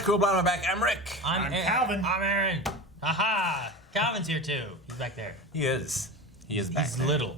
guys, cool blind. I'm back. I'm Rick. I'm Calvin. I'm Aaron. Haha. Calvin's here too. He's back there. He is. He is back. He's there. little.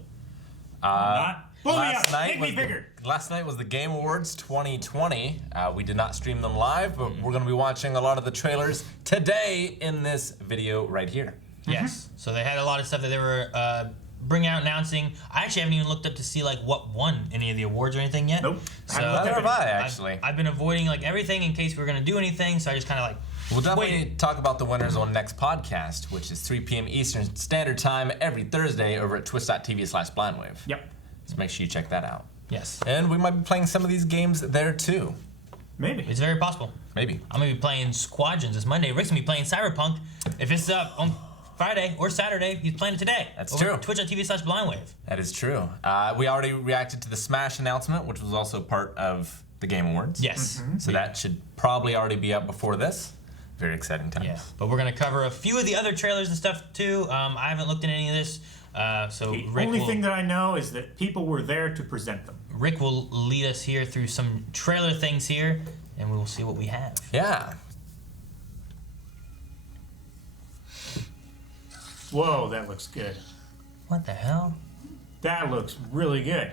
Last Make me bigger. Last night was the Game Awards 2020. We did not stream them live, but we're going to be watching a lot of the trailers today in this video right here. Yes. So they had a lot of stuff that they were bringing out, announcing. I actually haven't even looked up to see like what won any of the awards or anything yet. Nope. So Neither have I, actually. I've been avoiding like everything in case we were going to do anything, so I just kind of like. We'll definitely talk about the winners on next podcast, which is 3 p.m. Eastern Standard Time every Thursday over at twitch.tv/blindwave. Yep. So make sure you check that out. Yes. And we might be playing some of these games there too. Maybe. It's very possible. Maybe. I'm going to be playing Squadrons this Monday. Rick's going to be playing Cyberpunk. If it's up on Friday or Saturday, he's playing it today. That's over true. At twitch.tv/blindwave. That is true. We already reacted to the Smash announcement, which was also part of the Game Awards. Yes. So that should probably already be up before this. Very exciting times. Yeah, but we're gonna cover a few of the other trailers and stuff too. I haven't looked at any of this, so The Rick only thing that I know is that people were there to present them. Rick will lead us here through some trailer things here, and we will see what we have. Yeah. Whoa, that looks good. What the hell? That looks really good.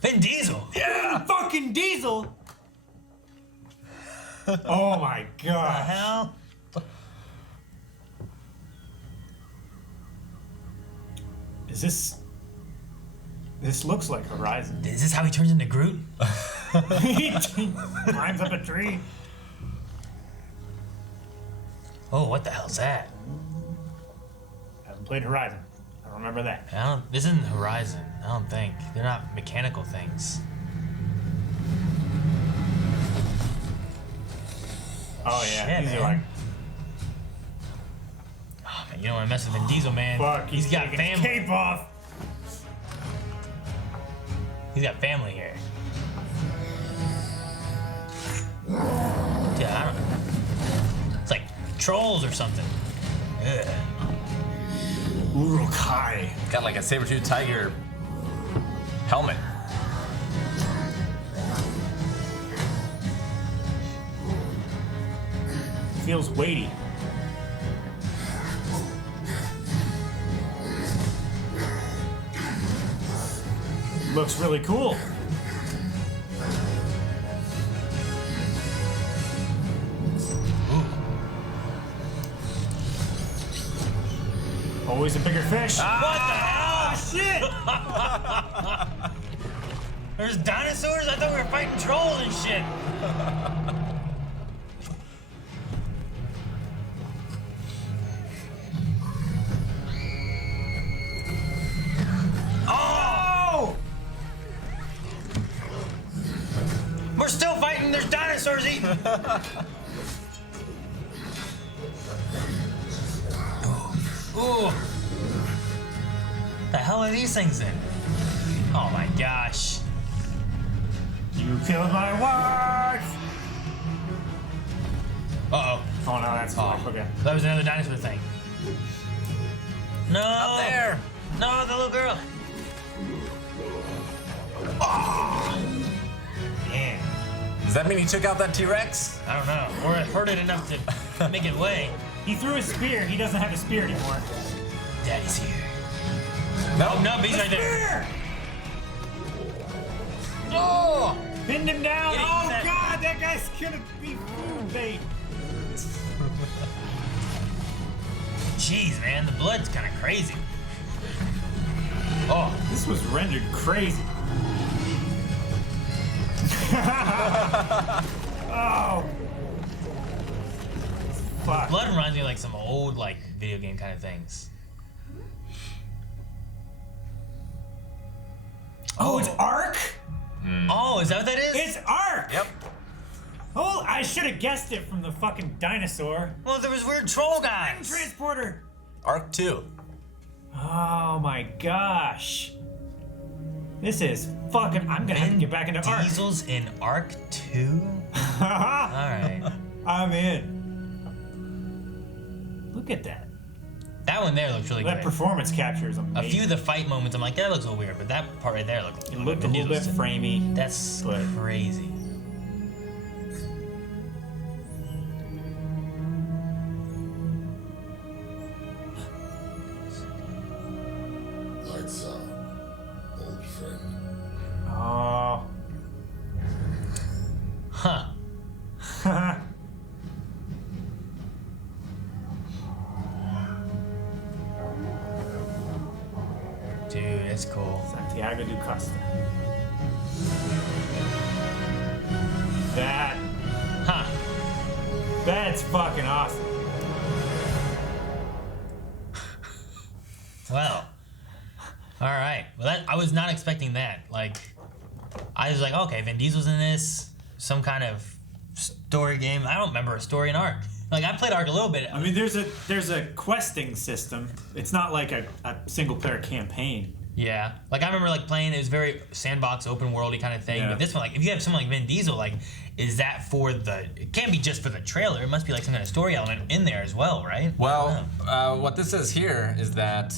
Vin Diesel. Yeah. Fucking Diesel! Oh my What the god. hell? Is this... This looks like Horizon. Is this how he turns into Groot? He climbs up a tree. Oh, what the hell's that? Haven't played Horizon. I don't remember that. This isn't Horizon. I don't think they're not mechanical things. Oh yeah, Shit, these man. are like... Oh man, you don't want to mess with Vin Diesel, man. Fuck, he's got taking his family. cape off. He's got family here. Dude, I don't know. It's like trolls or something. Ugh. Urukai. Got like a saber-tooth tiger helmet. Feels weighty. Looks really cool. Always a bigger fish. What the hell? Shit! There's dinosaurs? I thought we were fighting trolls and shit. Oh! We're still fighting. There's dinosaurs eating. Ooh. The hell are these things in? Oh my gosh. You killed my wife! Uh-oh. Oh no, that's Oh. okay. That was another dinosaur thing. No! Up there. No, the little girl! Oh. Man, Does that mean he took out that T-Rex? I don't know. Or it hurt it enough to make it away. He threw a spear. He doesn't have a spear anymore. Daddy's here. No. Oh, no, he's right there. Spear! Oh! Pinned him down. Yeah, Oh that- god, that guy's gonna be food bait. Jeez, man, the blood's kind of crazy. Oh, This was rendered crazy. Oh. Fuck. blood reminds me of like some old like video game kind of things. Oh, it's Ark? Oh, is that what that is? It's Ark! Yep. Oh, I should have guessed it from the fucking dinosaur. Well, there was weird troll guys. Transporter. Arc 2. Oh my gosh. This is fucking... I'm gonna have to get back into Ark. Diesel's in Arc 2? Alright. I'm in. Look at that. That one there looks really That good. performance capture is A amazing. few of the fight moments, I'm like, that looks a little weird, but that part right there looks It looked a little bit framey. That's but- crazy. Huh. Dude, that's cool. Santiago du Costa. That. Huh. That's fucking awesome. Well. All right. Well, I was not expecting that. Like, I was like, okay, Vin Diesel's in this. Some kind of story game. I don't remember a story in Ark. Like, I played Ark a little bit. I mean, there's a questing system. It's not like a single player campaign. Yeah. Like, I remember, like, playing, it was very sandbox, open world-y kind of thing. Yeah. But this one, like, if you have someone like Vin Diesel, like, is that for the... It can't be just for the trailer. It must be, like, some kind of story element in there as well, right? Well, what this says here is that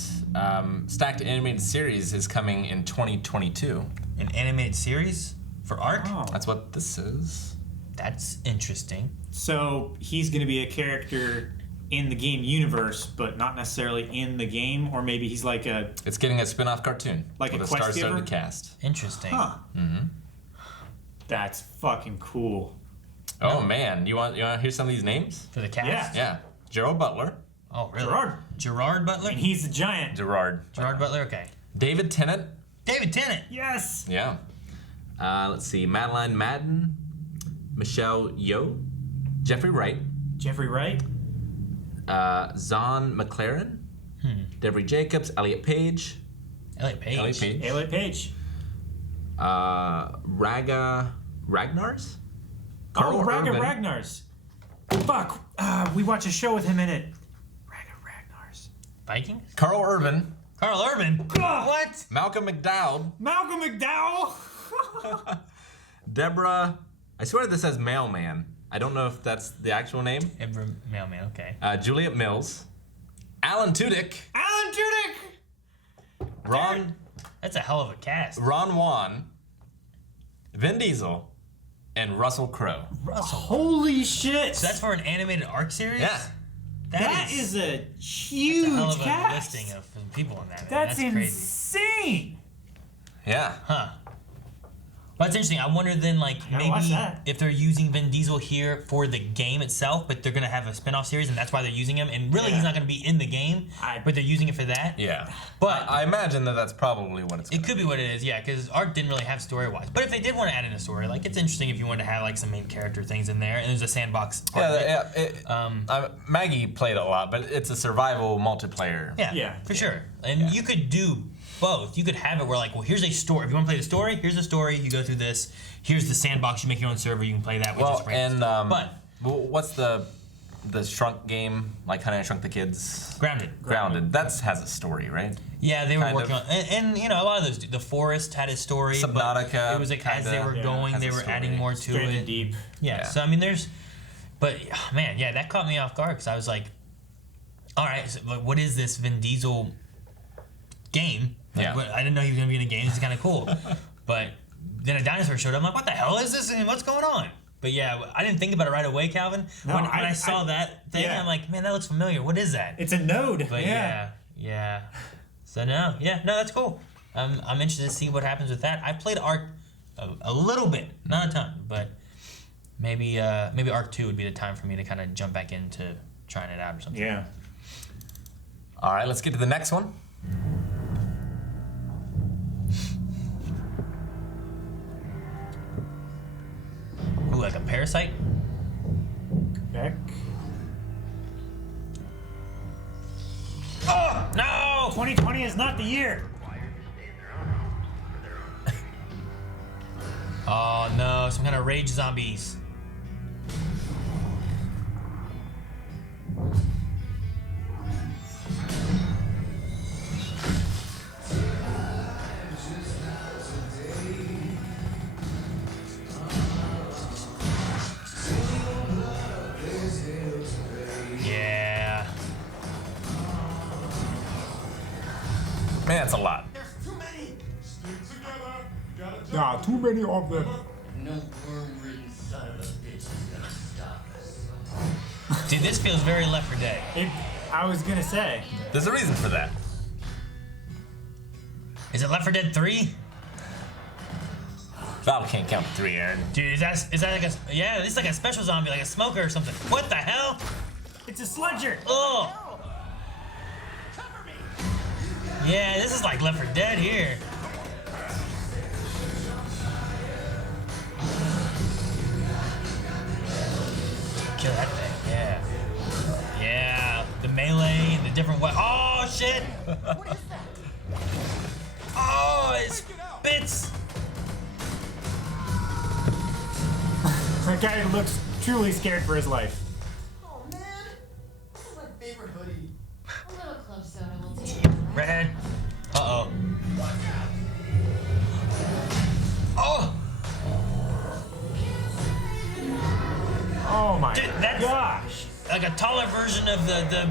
Stacked Animated Series is coming in 2022. An animated series for Ark? Oh. That's what this says. That's interesting. So he's going to be a character in the game universe, but not necessarily in the game, or maybe he's like a... It's getting a spin-off cartoon. Like with a a quest star-studded giver? cast. Interesting. Huh. Mm-hmm. That's fucking cool. Oh man, you want to hear some of these names? For the cast? Yeah. Yeah, Gerald Butler, Oh, really? Gerard. Gerard Butler? And he's the giant. Gerard Butler, okay. David Tennant. David Tennant. Yes. Yeah. Let's see, Madeline Madden, Michelle Yeoh, Jeffrey Wright, Jeffrey Wright. Zahn McLaren, Devery Jacobs, Elliot Page, Elliot Page. Elliot Page. Ragnars, Oh, Raga Urban. Ragnars. Fuck. We watch a show with him in it. Raga Ragnars. Vikings? Carl Urban, Carl Urban. Ugh. What? Malcolm McDowell, Malcolm McDowell. Deborah. I swear this says Mailman. I don't know if that's the actual name. Mailman, okay. Juliet Mills, Alan Tudyk, Alan Tudyk. That's a hell of a cast. Ron Wan, Vin Diesel, and Russell Crowe. Russell. Holy shit. So that's for an animated Ark series? Yeah. That is a that's huge a hell of a cast. listing of people in that. Man. That's crazy. insane. Yeah. Huh. Well, that's interesting. I wonder then, like, gotta watch maybe that. if they're using Vin Diesel here for the game itself, but they're going to have a spin-off series, and that's why they're using him. And really, Yeah. he's not going to be in the game, but they're using it for that. Yeah. But I imagine that that's probably what it's it could be what it is, yeah, because Ark didn't really have story-wise. But if they did want to add in a story, like, it's interesting if you want to have, like, some main character things in there, and there's a sandbox part of it. Maggie played it a lot, but it's a survival multiplayer. Yeah, for sure. And you could do both. You could have it where, like, well, here's a story. If you want to play the story, here's the story. You go through this. Here's the sandbox. You make your own server. You can play that with Well, just friends. and but what's the shrunk game, like Honey I Shrunk the Kids? Grounded. That has a story, right? Yeah, they were Kind working of. on, and you know, a lot of those. The Forest had a story. Subnautica, But it was like as they were going, has they a were story. adding more to Stranded it. Deep. Yeah. So I mean, but man, yeah, that caught me off guard because I was like, all right, so, like, what is this Vin Diesel game? Like, Yeah. I didn't know he was gonna be in a game. This is kind of cool. But then a dinosaur showed up. I'm like, what the hell is this? And what's going on? But yeah, I didn't think about it right away, Calvin. No, when I saw that thing, yeah. I'm like, man, that looks familiar. What is that? It's a node. But yeah. So no, that's cool. I'm interested to see what happens with that. I played Ark a little bit, not a ton, but maybe Ark 2 would be the time for me to kind of jump back into trying it out or something. Yeah. All right, let's get to the next one. Ooh, like a Parasite? Beck. Oh, no! 2020 is not the year. Oh no, some kind of rage zombies. Yeah. Man, it's a lot. Nah, too many of them. No worm-ridden son of a bitch is gonna stop us. Dude, this feels very Left 4 Dead. I was gonna say. There's a reason for that. Is it Left 4 Dead 3? Valve can't count to 3, Aaron. Dude, is that like a it's like a special zombie, like a smoker or something. What the hell? It's a sludger. Oh. Yeah, this is like Left 4 Dead here. Kill that thing, yeah. Yeah, the melee, the different oh shit! What is that? Oh, it spits! That guy looks truly scared for his life. Oh man, this is my favorite hoodie. A little club soda will take it. Red. Uh-oh. Oh! Oh my Dude, that's- gosh. Like a taller version of the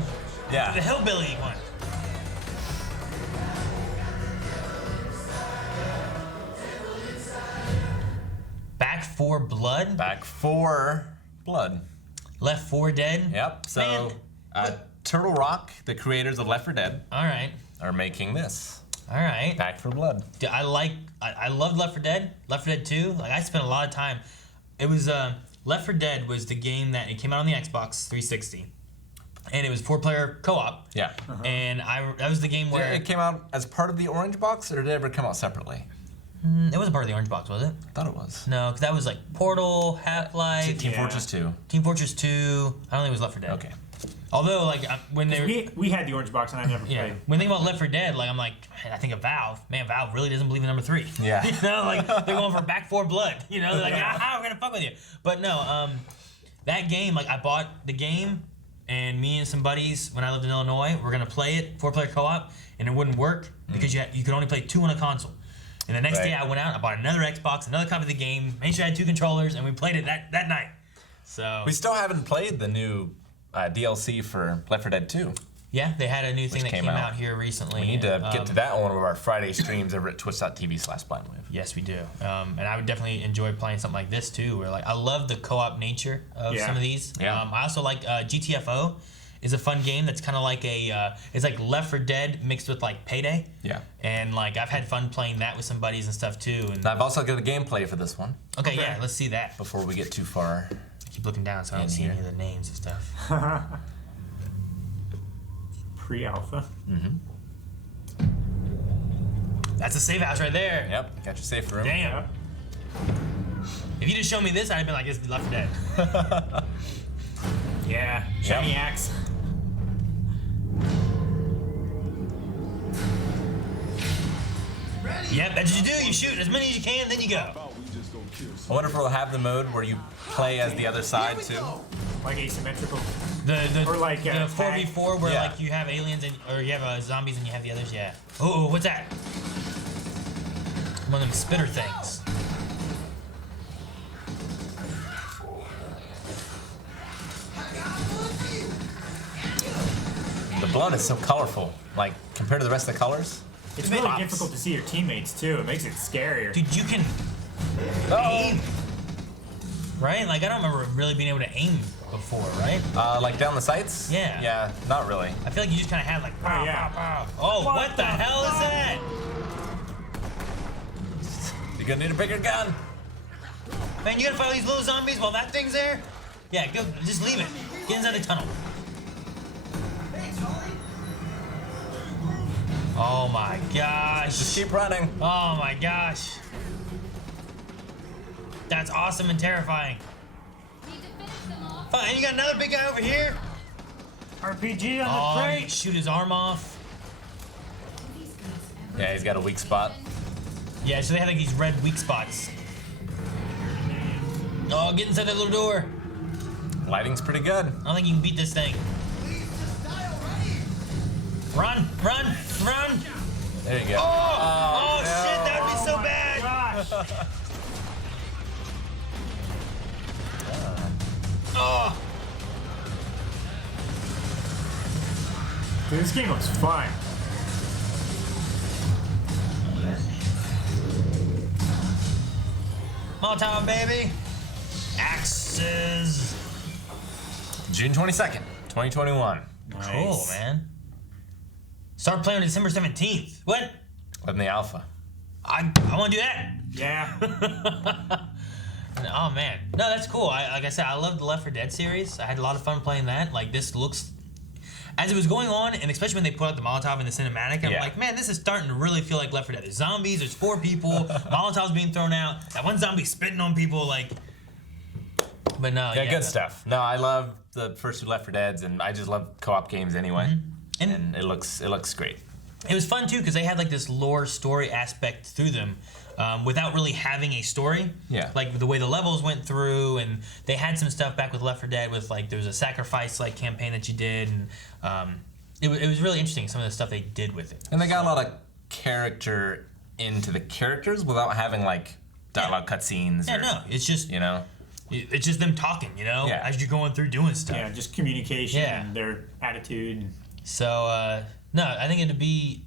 Yeah. hillbilly one. Back 4 Blood? Back 4 Blood. Left 4 Dead? Yep. So, Man. Turtle Rock, the creators of Left 4 Dead, Alright. are making this. Alright. Back 4 Blood. Dude, I loved Left 4 Dead. Left 4 Dead 2. Like, I spent a lot of time. It was, Left 4 Dead was the game that, it came out on the Xbox 360. And it was 4-player co-op. Yeah. And that was the game where... It came out as part of the Orange Box, or did it ever come out separately? It wasn't part of the Orange Box, was it? I thought it was. No, because that was like Portal, Half-Life, Team Yeah. Fortress 2. Team Fortress 2. I don't think it was Left 4 Dead. Okay. Although, like, when they were... We had the orange box and I never Yeah, played. when they think about Left 4 Dead, like, I'm like, man, I think of Valve. Man, Valve really doesn't believe in number 3. Yeah. You know, like, they're going for Back 4 Blood. You know, they're like, ah, we're gonna fuck with you. But no, that game, like, I bought the game, and me and some buddies, when I lived in Illinois, we're gonna play it, 4-player co-op, and it wouldn't work because you could only play 2 on a console. And the next day I went out, I bought another Xbox, another copy of the game, made sure I had 2 controllers, and we played it that night. So We still haven't played the new DLC for Left 4 Dead 2. yeah, they had a new thing that came came out. out here recently. We need to get to that on one of our Friday streams over at twitch.tv/blindwave. Yes, we do. And I would definitely enjoy playing something like this too, where like I love the co-op nature of Yeah. some of these. Yeah. I also like GTFO is a fun game that's kind of like it's like Left 4 Dead mixed with like Payday. Yeah. And like I've had fun playing that with some buddies and stuff too. And I've also got a gameplay for this one okay, yeah, let's see that. before we get too far. Keep looking down so I don't see here. any of the names and stuff. Pre-alpha. That's a safe house right there. Yep, got your safe room. Damn. Yep. If you just showed me this, I'd have been like, this is Left 4 Dead. Yeah. Shiny Yep. axe. Yep, that's what you do. You shoot as many as you can, then you go. I wonder if we'll have the mode where you play as the other side too. Like asymmetrical. The Or like, the tag. 4v4 where Yeah. like you have aliens and or you have zombies and you have the others. Yeah. Oh, what's that? One of them spitter things. The blood is so colorful, like compared to the rest of the colors. It's It really pops. difficult to see your teammates too. It makes it scarier. Dude, you can aim. Right? Like I don't remember really being able to aim before, right? Like down the sights? Yeah. Yeah, not really. I feel like you just kind of had like pow, yeah. pow, pow. Oh, what the hell is that? You're gonna need a bigger gun. Man, you gotta fight all these little zombies while that thing's there? Yeah, go, just leave it. Get inside the tunnel. Oh my gosh. Just keep running. Oh my gosh. That's awesome and terrifying. Need to finish them off. Oh, and you got another big guy over here. RPG on the Oh, you crate. shoot his arm off. These guys ever Yeah, he's got a weak spot. Yeah, so they have like these red weak spots. Oh, get inside that little door. Lighting's pretty good. I don't think you can beat this thing. Run, run, run. There you go. Oh, shit, that would be so bad. Gosh. Oh, Dude, this game looks fun. Molotov, baby. Axes. June 22nd, 2021. Cool, Nice. man. Start playing on December 17th. What? In the alpha. I want to do that. Yeah. And, oh man, no, that's cool. Like I said, I love the Left 4 Dead series. I had a lot of fun playing that. Like this looks, as it was going on, and especially when they put out the Molotov in the cinematic, I'm like, man, this is starting to really feel like Left 4 Dead. There's zombies, there's 4 people, Molotovs being thrown out, that one zombie spitting on people, like. But no, Yeah, good stuff. No, I love the first 2 Left 4 Deads, and I just love co-op games anyway. And it looks great. It was fun too because they had like this lore story aspect through them, without really having a story. Yeah. Like the way the levels went through, and they had some stuff back with Left 4 Dead with like there was a sacrifice like campaign that you did, and it was really interesting some of the stuff they did with it. And they got a lot of character into the characters without having like dialogue cutscenes. Yeah, or, no, it's just you know. It's just them talking, you know, Yeah. as you're going through doing stuff. Yeah, just communication Yeah. and their attitude. So no, I think it'd be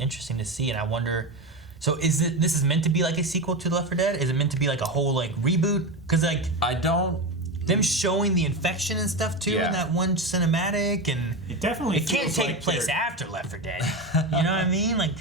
interesting to see, and I wonder. So this is meant to be like a sequel to Left 4 Dead? Is it meant to be like a whole like reboot? Because like I don't. them showing the infection and stuff too in that one cinematic, and It definitely it can't feels take like place they're- after Left 4 Dead. You know what I mean? Like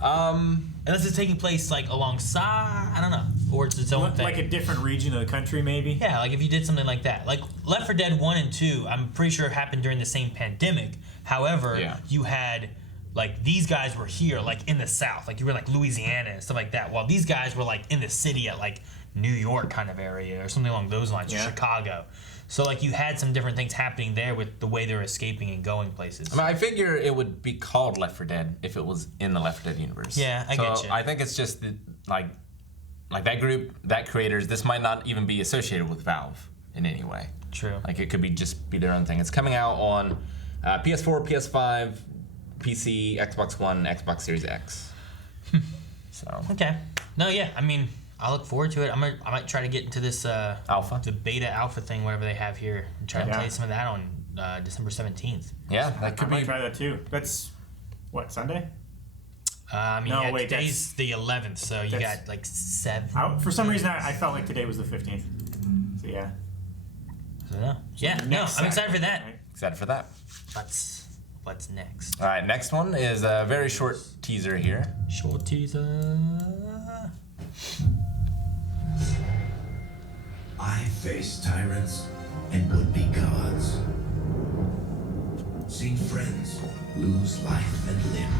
unless it's taking place like alongside, I don't know, or it's its own thing. like a different region of the country, maybe. Yeah, like if you did something like that. Like Left 4 Dead 1 and 2, I'm pretty sure happened during the same pandemic. However, you had, like, these guys were here, like, in the South. Like, you were, like, Louisiana and stuff like that. While these guys were, like, in the city at, like, New York kind of area or something along those lines, or Chicago. So, like, you had some different things happening there with the way they're escaping and going places. I mean, I figure it would be called Left 4 Dead if it was in the Left 4 Dead universe. Yeah, I get you. I think it's just like that group, that creators. This might not even be associated with Valve in any way. True. Like it could be just be their own thing. It's coming out on PS4, PS5, PC, Xbox One, Xbox Series X. So. Okay. No, yeah. I mean, I look forward to it. I might try to get into this Alpha, the beta alpha thing, whatever they have here, and try to play some of that on December 17th. Yeah, that could I might be. try that too. That's what, Sunday? I mean, No, yeah, wait, today's the 11th, so you that's- got like 7. For some reason, I felt like today was the 15th. So yeah. So, no. Yeah, no, Next I'm excited for Saturday, that. right? Excited for that. What's next? All right, next one is a very short teaser here. Short teaser. I face tyrants and would-be gods. Seen friends lose life and limb.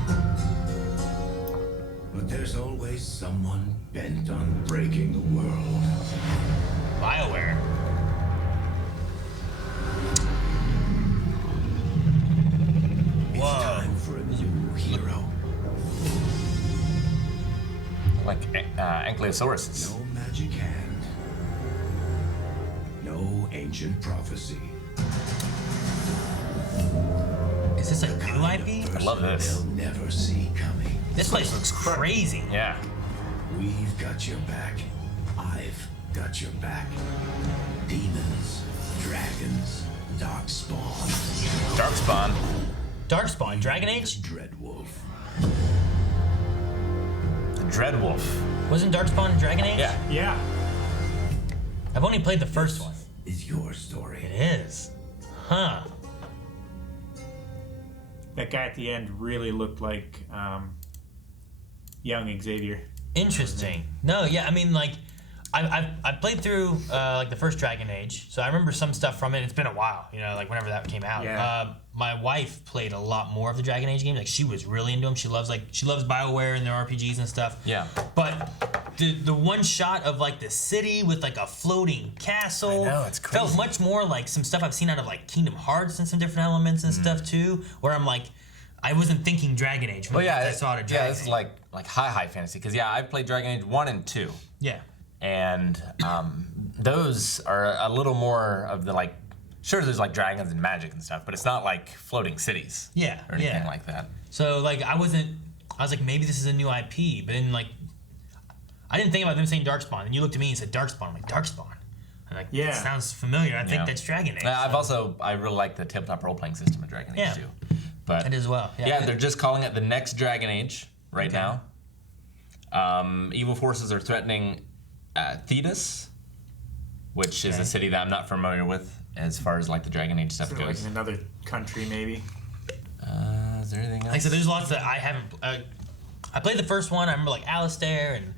But there's always someone bent on breaking the world. BioWare. It's time for a new hero. Like Ankylosauruses. No magic hand. No ancient prophecy. Is this a new IP? I love this. They'll never see coming. This place looks crazy. Yeah. We've got your back. I've got your back. Demons, dragons, darkspawn. Darkspawn. Darkspawn, Dragon Age? Dreadwolf. Dreadwolf. Wasn't Darkspawn Dragon Age? Yeah. Yeah. I've only played the first one. Is your story. It is. Huh. That guy at the end really looked like young Xavier. Interesting. No, yeah, I mean, like, I played through like the first Dragon Age, so I remember some stuff from it. It's been a while, you know, like whenever that came out. Yeah. My wife played a lot more of the Dragon Age games. Like, she was really into them. She loves BioWare and their RPGs and stuff. Yeah. But the one shot of like the city with like a floating castle, I know, it's felt crazy. much more like some stuff I've seen out of like Kingdom Hearts and some different elements and stuff too. Where I'm like, I wasn't thinking Dragon Age. Well, yeah. I saw it at Dragon Yeah, this Age. is like high fantasy. Because yeah, I played Dragon Age 1 and 2. Yeah. And those are a little more of the like. Sure, there's like dragons and magic and stuff, but it's not like floating cities. Yeah, Or anything yeah. like that. So like I was like, maybe this is a new IP, but then like I didn't think about them saying Darkspawn, and you looked at me and said Darkspawn. I'm like, Darkspawn. I'm like, Yeah. that sounds familiar. I think Yeah. that's Dragon Age. I really like the tabletop role playing system of Dragon Age Yeah. too. But It as well. yeah, they're just calling it the next Dragon Age right now. Evil forces are threatening Thetis, which is a city that I'm not familiar with as far as like the Dragon Age stuff Sort of like goes. in another country, maybe. Is there anything else? Like I said, there's lots that I haven't. I played the first one. I remember like Alistair and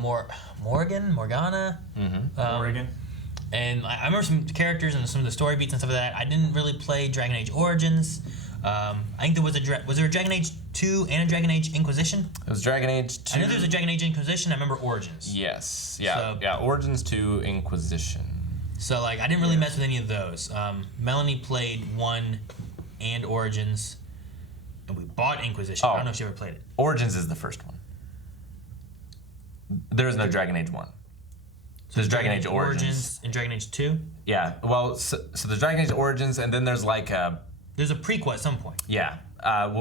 Morgana. Oregon. And I remember some characters and some of the story beats and stuff like that. I didn't really play Dragon Age Origins. I think there was there a Dragon Age 2 and a Dragon Age Inquisition? It was Dragon Age 2. I know there was a Dragon Age Inquisition. I remember Origins. Yes. Yeah. So- yeah. Origins 2, Inquisition. So like I didn't really mess with any of those. Melanie played 1 and Origins, and we bought Inquisition. I don't know if she ever played it. Origins is the first one. There is no Dragon Age 1. So there's Dragon Age Origins. And Dragon Age 2. Yeah. Well, so there's Dragon Age Origins, and then there's like There's a prequel at some point. yeah,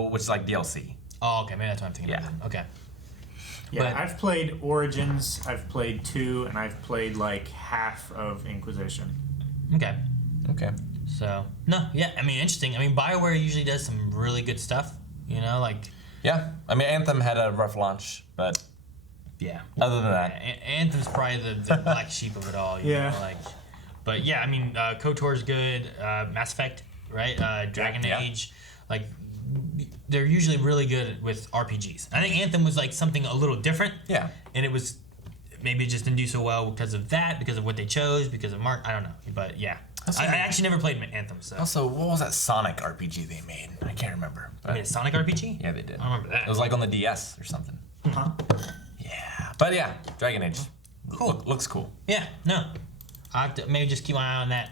which is like DLC. Oh, okay, maybe that's what I'm thinking Yeah. about. Then. Okay. Yeah, But- I've played Origins, I've played 2, and I've played like half of Inquisition. Okay. Okay. So no, yeah, I mean interesting. I mean BioWare usually does some really good stuff. You know, like Yeah. I mean, Anthem had a rough launch, but yeah. other than that, Anthem's probably the black sheep of it all. You Yeah. know, like, but yeah, I mean KOTOR's good. Mass Effect, right? Dragon Yeah. Age, like they're usually really good with RPGs. I think Anthem was like something a little different. yeah. And it was maybe it just didn't do so well because of that, because of what they chose, because of Mark. I don't know, but yeah. I actually never played Anthem, so. Also, what was that Sonic RPG they made? I can't remember. I mean, Sonic RPG? Yeah, they did. I don't remember that. It was like on the DS or something. Huh? Yeah. But yeah, Dragon Age. Cool. Looks cool. Yeah, no. I have to maybe just keep my eye on that.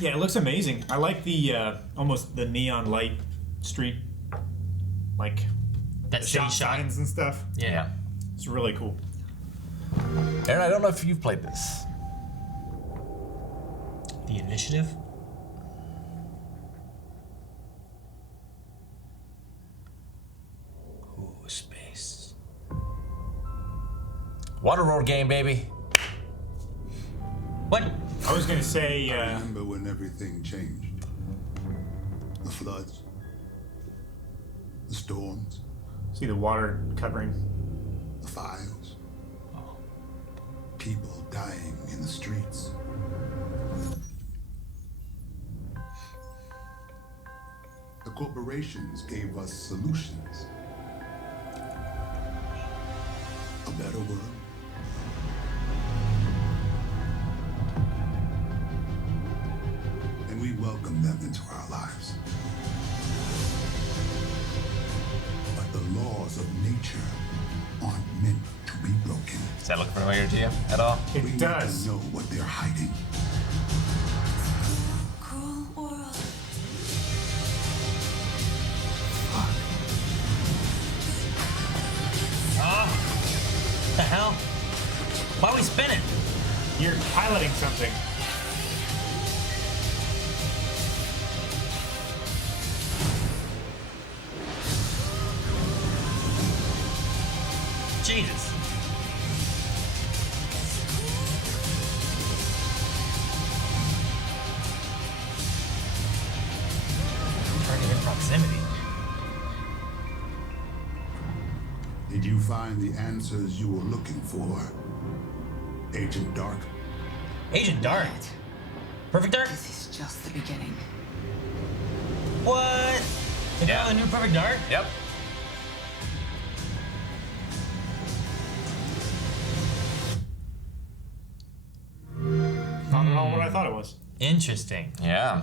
Yeah, it looks amazing. I like the almost the neon light street, like That the city shop shot. signs and stuff. Yeah. It's really cool. Aaron, I don't know if you've played this. The Initiative. Ooh, space. Waterworld game, baby. What? I was gonna say, Remember when everything changed? The floods, the storms, see the water covering. the fires, people dying in the streets. The corporations gave us solutions. A better world. And we welcome them into our lives. But the laws of nature aren't meant to be broken. Does that look familiar to you at all? It We does. need to know what they're hiding. Cruel world. What the hell? Why are we spinning? You're piloting something. Jesus. Target in proximity. Did you find the answers you were looking for, Agent Dark? Agent Dark. Perfect Dark? This is just the beginning. What? They Yeah. call the new Perfect Dark? Yep. Not at all what I thought it was. Interesting. Yeah.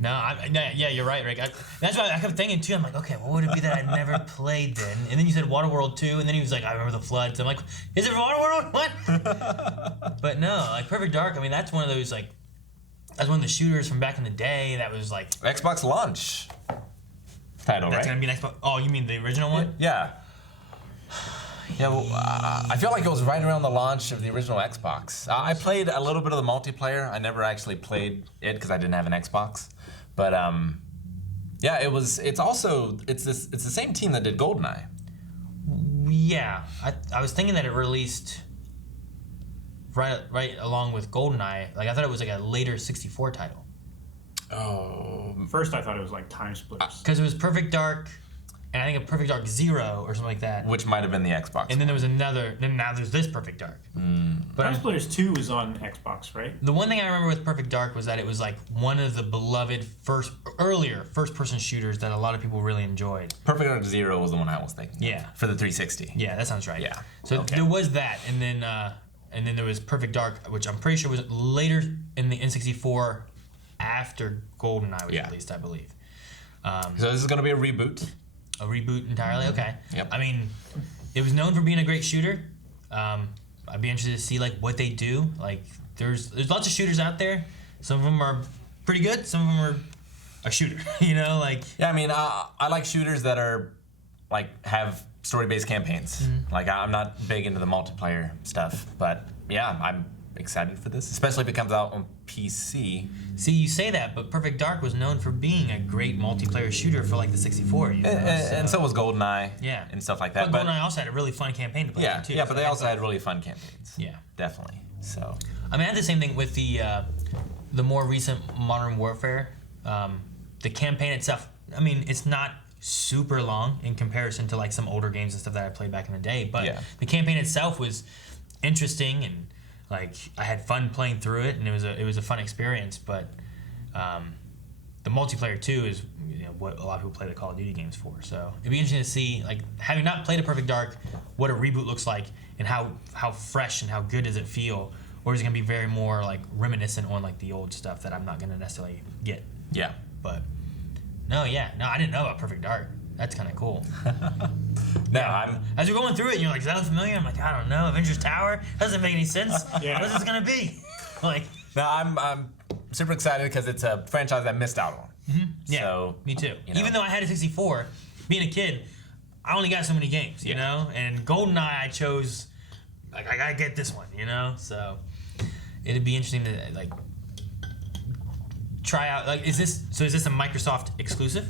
No, yeah, you're right, Rick. That's why I kept thinking too. I'm like, okay, what would it be that I'd never played then? And then you said Waterworld 2, and then he was like, I remember the floods. I'm like, is it Waterworld? What? But no, like Perfect Dark. I mean, that's one of those like, that's one of the shooters from back in the day. That was like, Xbox launch title, that's right? gonna be next. Oh, you mean the original one? Yeah. Yeah, well, I feel like it was right around the launch of the original Xbox. I played a little bit of the multiplayer. I never actually played it because I didn't have an Xbox. But yeah, it's the same team that did GoldenEye. Yeah, I was thinking that it released right along with GoldenEye. Like I thought it was like a later 64 title. Oh, First, I thought it was like Time Splitters. Because it was Perfect Dark, and I think a Perfect Dark Zero or something like that. Which might have been the Xbox. And then there was another. Then now there's this Perfect Dark. But Time Splitters 2 was on Xbox, right? the one thing I remember with Perfect Dark was that it was like one of the beloved earlier first-person shooters that a lot of people really enjoyed. Perfect Dark Zero was the one I was thinking. Yeah. For the 360. Yeah, that sounds right. Yeah. So Okay. there was that, and then there was Perfect Dark, which I'm pretty sure was later in the N64 after GoldenEye was released, I believe. So this is going to be a reboot. A reboot entirely. Okay. Yep. I mean, it was known for being a great shooter. I'd be interested to see like what they do. Like, there's lots of shooters out there. Some of them are pretty good. Some of them are a shooter. You know, like. Yeah, I mean, I like shooters that are like have story-based campaigns. Like, I'm not big into the multiplayer stuff, but yeah, I'm excited for this, especially if it comes out on PC. See, you say that, but Perfect Dark was known for being a great multiplayer shooter for like the 64. You know? And so was GoldenEye. Yeah. And stuff like that. But GoldenEye also had a really fun campaign to play yeah, too. yeah, so but they also had really fun campaigns. Yeah. Definitely. So. I mean, I had the same thing with the more recent Modern Warfare. The campaign itself, I mean, it's not super long in comparison to like some older games and stuff that I played back in the day, but the campaign itself was interesting and like I had fun playing through it, and it was a fun experience. But the multiplayer too is what a lot of people play the Call of Duty games for. So it'd be interesting to see, like, having not played a Perfect Dark, what a reboot looks like and how fresh and how good does it feel, or is it gonna be very more like reminiscent on like the old stuff that I'm not gonna necessarily get. Yeah. But no, I didn't know about Perfect Dark. That's kind of cool. As you're going through it, you're like, "Is that look familiar?" I'm like, "I don't know. Avengers Tower doesn't make any sense. Yeah. What is this gonna be?" Like, No, I'm super excited because it's a franchise I missed out on. yeah, So, me too. you know. Even though I had a 64, being a kid, I only got so many games, you know. And GoldenEye, I chose. Like, I gotta get this one, you know. So it'd be interesting to like try out. Like, is this a Microsoft exclusive?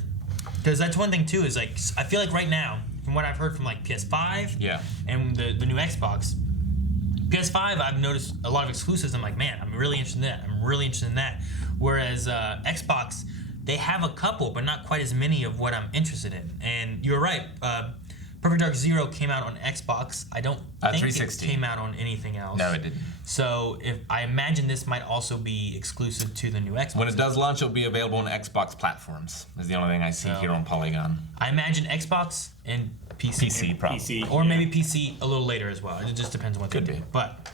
Because that's one thing too. Is like, I feel like right now, from what I've heard from like PS5, and the new Xbox, PS5, I've noticed a lot of exclusives. I'm like, man, I'm really interested in that. I'm really interested in that. Whereas Xbox, they have a couple, but not quite as many of what I'm interested in. And you're right. Perfect Dark Zero came out on Xbox. I don't think 360. it came out on anything else. No, it didn't. So I imagine this might also be exclusive to the new Xbox. When it does launch, it'll be available on Xbox platforms. Is the only thing I see here on Polygon. I imagine Xbox and PC. PC, probably. PC, Or yeah. maybe PC a little later as well. It just depends on what Could they do. be. But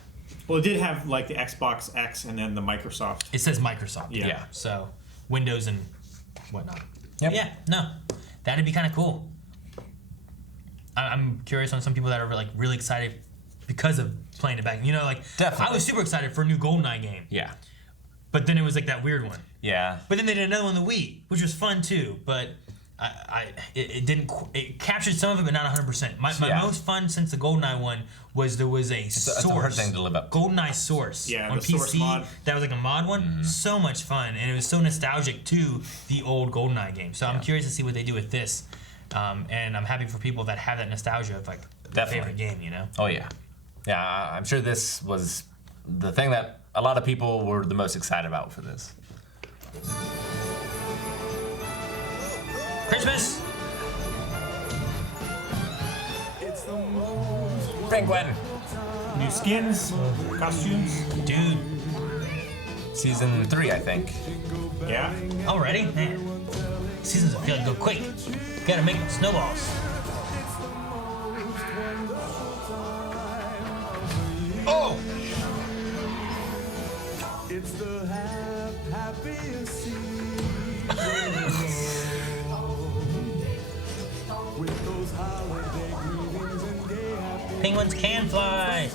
Well, it did have like the Xbox X and then the Microsoft. it says Microsoft. Yeah. So Windows and whatnot. Yep. Yeah, no. That'd be kind of cool. I'm curious on some people that are like really excited because of playing it back. You know, like, Definitely. I was super excited for a new GoldenEye game. Yeah. But then it was like that weird one. Yeah. But then they did another one on the Wii, which was fun too. But it didn't. It captured some of it, but not 100%. My most fun since the GoldenEye one was there was a source. That's a hard thing to live up to. GoldenEye Source. Yeah, on the PC. Source mod. That was like a mod one. So much fun, and it was so nostalgic to the old GoldenEye game. So I'm curious to see what they do with this. And I'm happy for people that have that nostalgia of like their favorite game. You know. Oh yeah. Yeah, I'm sure this was the thing that a lot of people were the most excited about for this. Christmas. Penguin. New skins, costumes. Dude. Season 3, I think. Yeah. Already? Man. Seasons feel like go quick. Gotta make snowballs. Oh! It's the happiest season. With those holiday greetings and gay happy. Penguins can fly.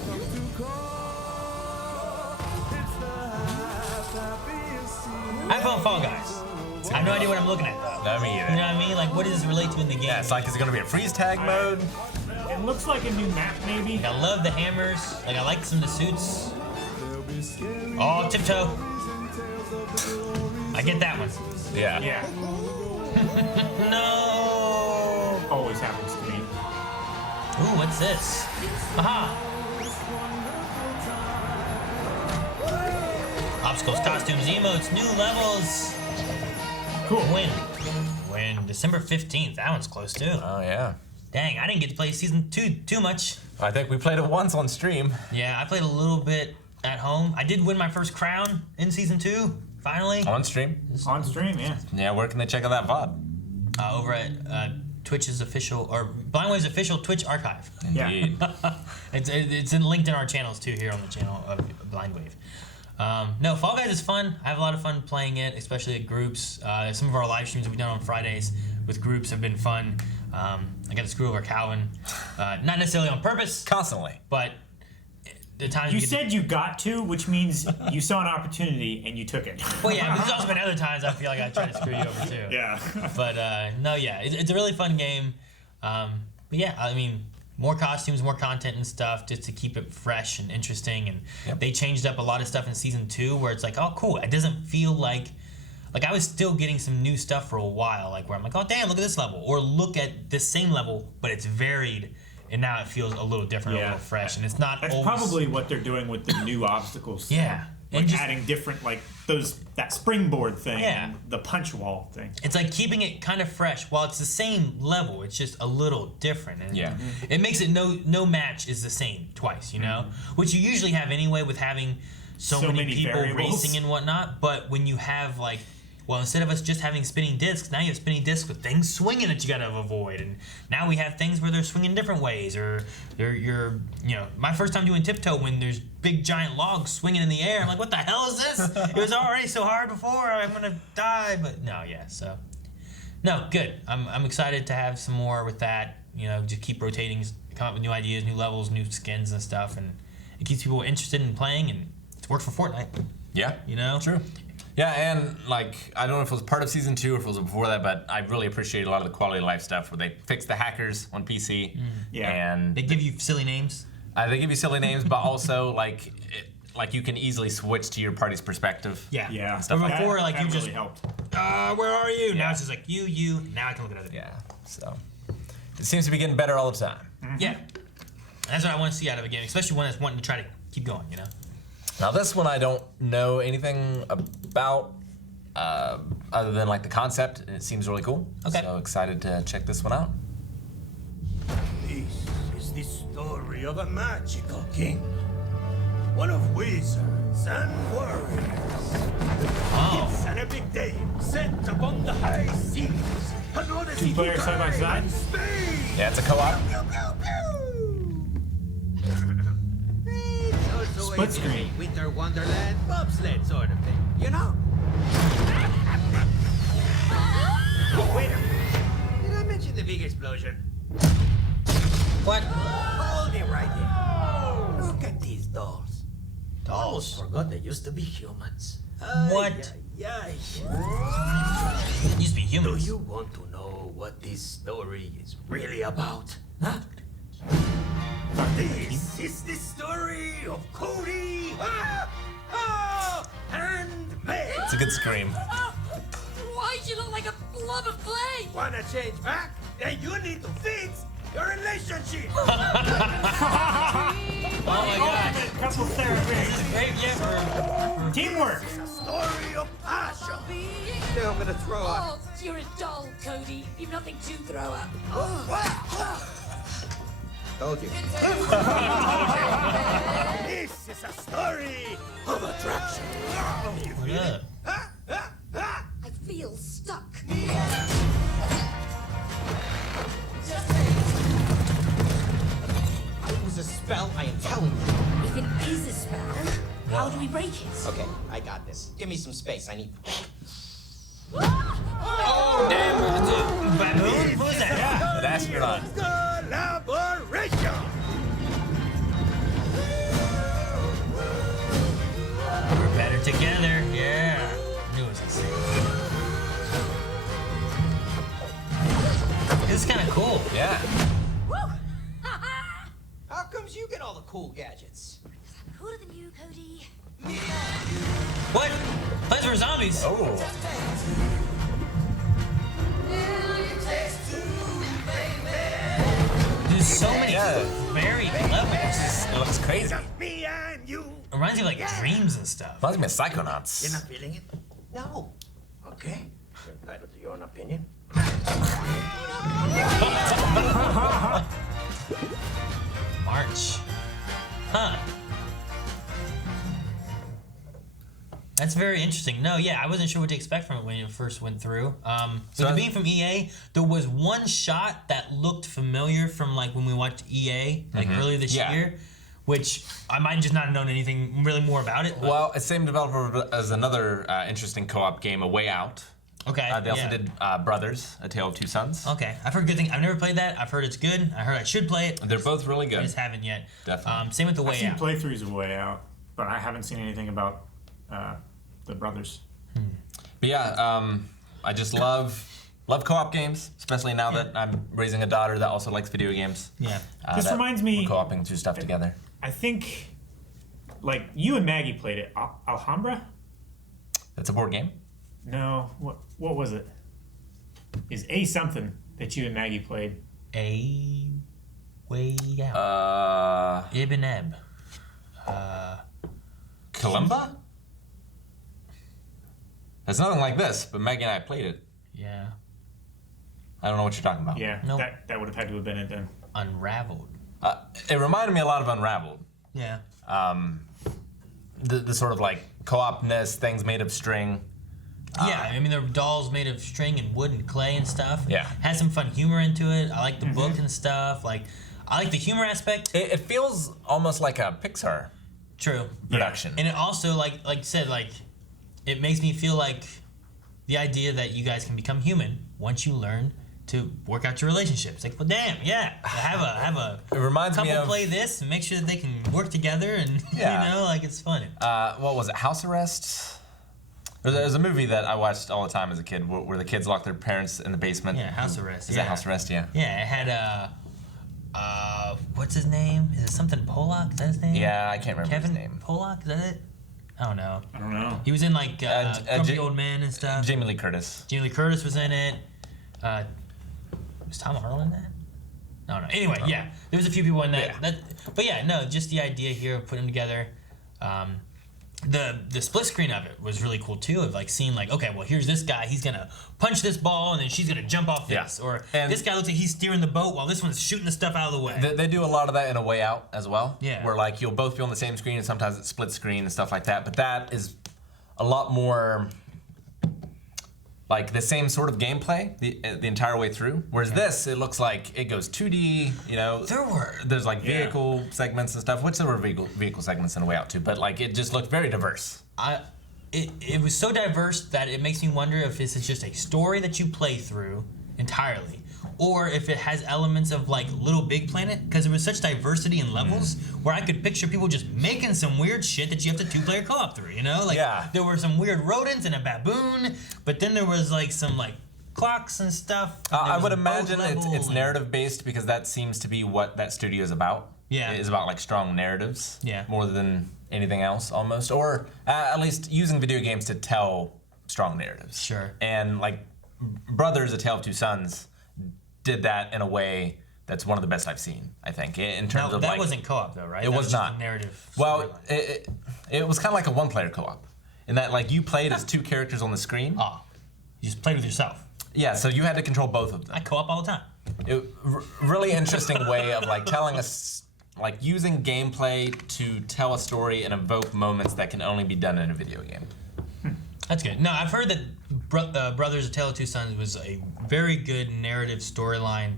I have fun Fall Guys. I have no idea what I'm looking at though. No, me You know either. what I mean? Like, what does this relate to in the game? Yeah, it's like, is it going to be a freeze tag mode? It looks like a new map, maybe. I love the hammers. Like, I like some of the suits. Oh, tiptoe. I get that one. Yeah. Yeah. No. Always happens to me. Ooh, what's this? Aha. Obstacles, costumes, emotes, new levels. Cool. Win. Win. December 15th. That one's close too. Oh yeah. Dang, I didn't get to play season 2 too much. I think we played it once on stream. Yeah, I played a little bit at home. I did win my first crown in season 2, finally. On stream. On stream, yeah. Yeah, where can they check out that VOD? Over at Twitch's official, or Blindwave's official Twitch archive. Indeed. It's linked in our channels too here on the channel of Blindwave. No, Fall Guys is fun. I have a lot of fun playing it, especially at groups. Some of our live streams that we've done on Fridays with groups have been fun. I got to screw over Calvin, not necessarily on purpose, Constantly. but the times You said you got to, which means you saw an opportunity and you took it. Well, yeah, but there's also been other times I feel like I tried to screw you over too. Yeah. But no, yeah, it's a really fun game. But yeah, I mean, more costumes, more content and stuff, just to keep it fresh and interesting. And they changed up a lot of stuff in season 2, where it's like, oh, cool. It doesn't feel like I was still getting some new stuff for a while, like where I'm like, oh damn, look at this level, or look at this same level, but it's varied. And now it feels a little different, a little fresh, and it's not. That's always... probably what they're doing with the new obstacles. Yeah, like and just adding different, like that springboard thing, Yeah. and the punch wall thing. It's like keeping it kind of fresh while it's the same level. It's just a little different, and Yeah. it makes it no match is the same twice, you know, which you usually have anyway with having so many people variables. racing and whatnot. But when you have like, well, instead of us just having spinning discs, now you have spinning discs with things swinging that you gotta avoid, and now we have things where they're swinging different ways, or you're my first time doing tiptoe when there's big giant logs swinging in the air. I'm like, what the hell is this? It was already so hard before. I'm gonna die, but no, yeah. So, no, good. I'm excited to have some more with that. Just keep rotating, come up with new ideas, new levels, new skins and stuff, and it keeps people interested in playing, and it's worked for Fortnite. Yeah. True. Yeah, and like, I don't know if it was part of season 2 or if it was before that, but I really appreciate a lot of the quality of life stuff where they fix the hackers on PC. Yeah. And They give you silly names. they give you silly names, but also like you can easily switch to your party's perspective. Yeah. Yeah. Or before, That- like, that you really just, helped. where are you? Now it's just like, you. Now I can look at other. Yeah. So it seems to be getting better all the time. Yeah. That's what I want to see out of a game, especially one that's wanting to try to keep going, Now this one I don't know anything about other than like the concept, and it seems really cool. Okay. So excited to check this one out. This is the story of a magical kingdom. One of wizards and warriors. Oh. It's an epic day set upon the high seas. An odyssey Two players to side by time side? and space. Yeah, it's a co-op. Pew, pew, pew. It's also Split a screen. winter wonderland bobsled sort of thing, you know? Wait a minute. Did I mention the big explosion? What? Hold it right there. Look at these dolls. Dolls? Almost forgot they used to be humans. What? Yeah. It used to be Do humans. you want to know what this story is really about? Huh? This is the story of Cody and Meg. It's a good scream. Why'd you look like a blob of clay? Wanna change back? Then you need to fix your relationship. Oh my god. Ultimate couple therapy. Great, yeah, for Teamwork. It's a story of passion. Now I'm gonna throw up. Oh, you're a doll, Cody. You've nothing to throw up. Told you. This is a story of attraction. You feel it? Yeah. I feel stuck. It was a spell, I am telling you. If it is a spell, how do we break it? Okay, I got this. Give me some space. I need. Oh, damn. It's a baboon? What was that? An astronaut. Collaboration. We're better together. Yeah. Knew it was insane. This is kind of cool. Yeah. How comes you get all the cool gadgets? Cooler than you, Cody. What? Plants vs. Zombies? Oh. There's so many Yeah. varied levels. It looks crazy. Me and you. It reminds me of like dreams and stuff. Reminds me of Psychonauts. You're not feeling it? No. Okay. You're entitled to your own opinion. March. Huh. That's very interesting. No, yeah, I wasn't sure what to expect from it when it first went through. So with it being from EA, there was one shot that looked familiar from like when we watched EA like earlier this year, which I might just not have known anything really more about it. Well, it's same developer as another interesting co-op game, A Way Out. Okay. They also did Brothers, A Tale of Two Sons. Okay, I've heard good things. I've never played that. I've heard it's good. I heard I should play it. They're both really good. I just haven't yet. Definitely. Same with The Way I've seen Out. playthroughs of Way Out, but I haven't seen anything about the brothers. But yeah, I just love co-op games, especially now that I'm raising a daughter that also likes video games. Yeah. This reminds me. We're co-oping through stuff together. I think, like, you and Maggie played it. Alhambra? That's a board game? No. What was it? Is A something that you and Maggie played? A Way Out. Ibn Eb. Kalimba? It's nothing like this, but Maggie and I played it. Yeah. I don't know what you're talking about. Yeah, Nope. that would have had to have been it then. Unraveled. It reminded me a lot of Unraveled. Yeah. The sort of like co-opness, things made of string. Yeah, I mean, there were dolls made of string and wood and clay and stuff. Yeah. Has some fun humor into it. I like the book and stuff. Like, I like the humor aspect. It feels almost like a Pixar True. production. And it also, like you said, like, it makes me feel like the idea that you guys can become human once you learn to work out your relationships. Like, well, damn, yeah, have a It reminds me couple of play this and make sure that they can work together and Yeah. you know, like it's fun. what was it? House Arrest? There's a movie that I watched all the time as a kid where the kids lock their parents in the basement. Yeah, House Arrest. Is that House Arrest? Yeah. Yeah, it had what's his name? Is it something Pollock? Is that his name? Yeah, I can't remember Kevin his name. Pollock? Is that it? I don't know. I don't know. He was in like Grumpy Ja- Old Man and stuff. Jamie Lee Curtis. Jamie Lee Curtis was in it. Was Tom Harlan in that? I don't know. Anyway, yeah, there was a few people in that. Yeah. But yeah, no, just the idea here of putting them together. The split screen of it was really cool too. Of like seeing like, okay, well here's this guy. He's gonna punch this ball and then she's gonna jump off this. Yeah. Or And- this guy looks like he's steering the boat while this one's shooting the stuff out of the way. They do a lot of that in A Way Out as well. Yeah. Where like you'll both be on the same screen and sometimes it's split screen and stuff like that. But that is a lot more like the same sort of gameplay the entire way through. Whereas this, it looks like it goes 2D. You know, there's like vehicle segments and stuff. Which there were vehicle segments in A Way Out too. But like it just looked very diverse. It was so diverse that it makes me wonder if this is just a story that you play through entirely, or if it has elements of like Little Big Planet, because there was such diversity in levels where I could picture people just making some weird shit that you have to two-player co-op through, you know? Like there were some weird rodents and a baboon, but then there was like some like clocks and stuff. And there I was would a boat imagine level it's and- narrative based because that seems to be what that studio is about. Yeah. It is about like strong narratives. Yeah. More than anything else almost. Or at least using video games to tell strong narratives. Sure. And like Brothers, A Tale of Two Sons did that in a way that's one of the best I've seen, I think. In terms No, of that like, wasn't co-op though, right? It That was just not. a narrative. Well, storyline. it was kind of like a one-player co-op. In that like you played as two characters on the screen. Oh, you just played with yourself. Yeah, so you had to control both of them. I co-op all the time. Really interesting way of like telling us, like using gameplay to tell a story and evoke moments that can only be done in a video game. That's good. No, I've heard that Brothers: A Tale of Two Sons was a very good narrative storyline.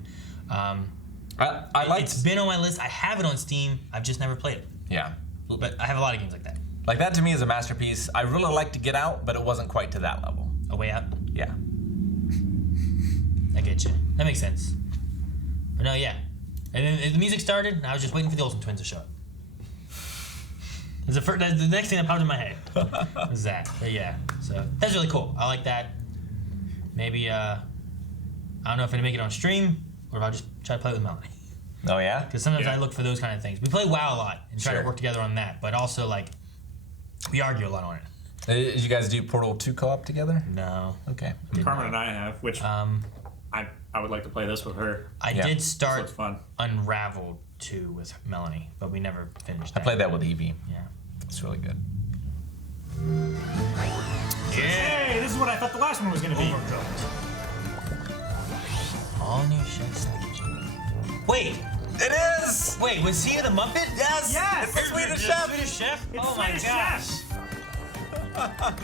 I liked. It's been on my list. I have it on Steam. I've just never played it. Yeah. But I have a lot of games like that. Like that to me is a masterpiece. I really like to Get Out, but it wasn't quite to that level. A Way Out. Yeah. I get you. That makes sense. But no, yeah. And then the music started, and I was just waiting for the Olsen twins to show up. That's the next thing that popped in my head was that. But yeah, so that's really cool. I like that. Maybe I don't know if I make it on stream or if I'll just try to play with Melanie. Oh yeah. Because sometimes I look for those kind of things. We play WoW a lot and try to Sure. work together on that, but also like we argue a lot on it. Did you guys do Portal 2 co-op together? No. Okay. Carmen and I have, which I would like to play this with her. I Yeah. did This start looks fun. Unraveled 2 with Melanie, but we never finished I that. played that with Evie. Yeah. It's really good. Hey, this is what I thought the last one was going to be. All new chef's Legion. Wait, It is! wait, was he the Muppet? Yes! Yes! It's the Swedish Chef! Swedish Chef? It's Oh my Swedish gosh. Chef.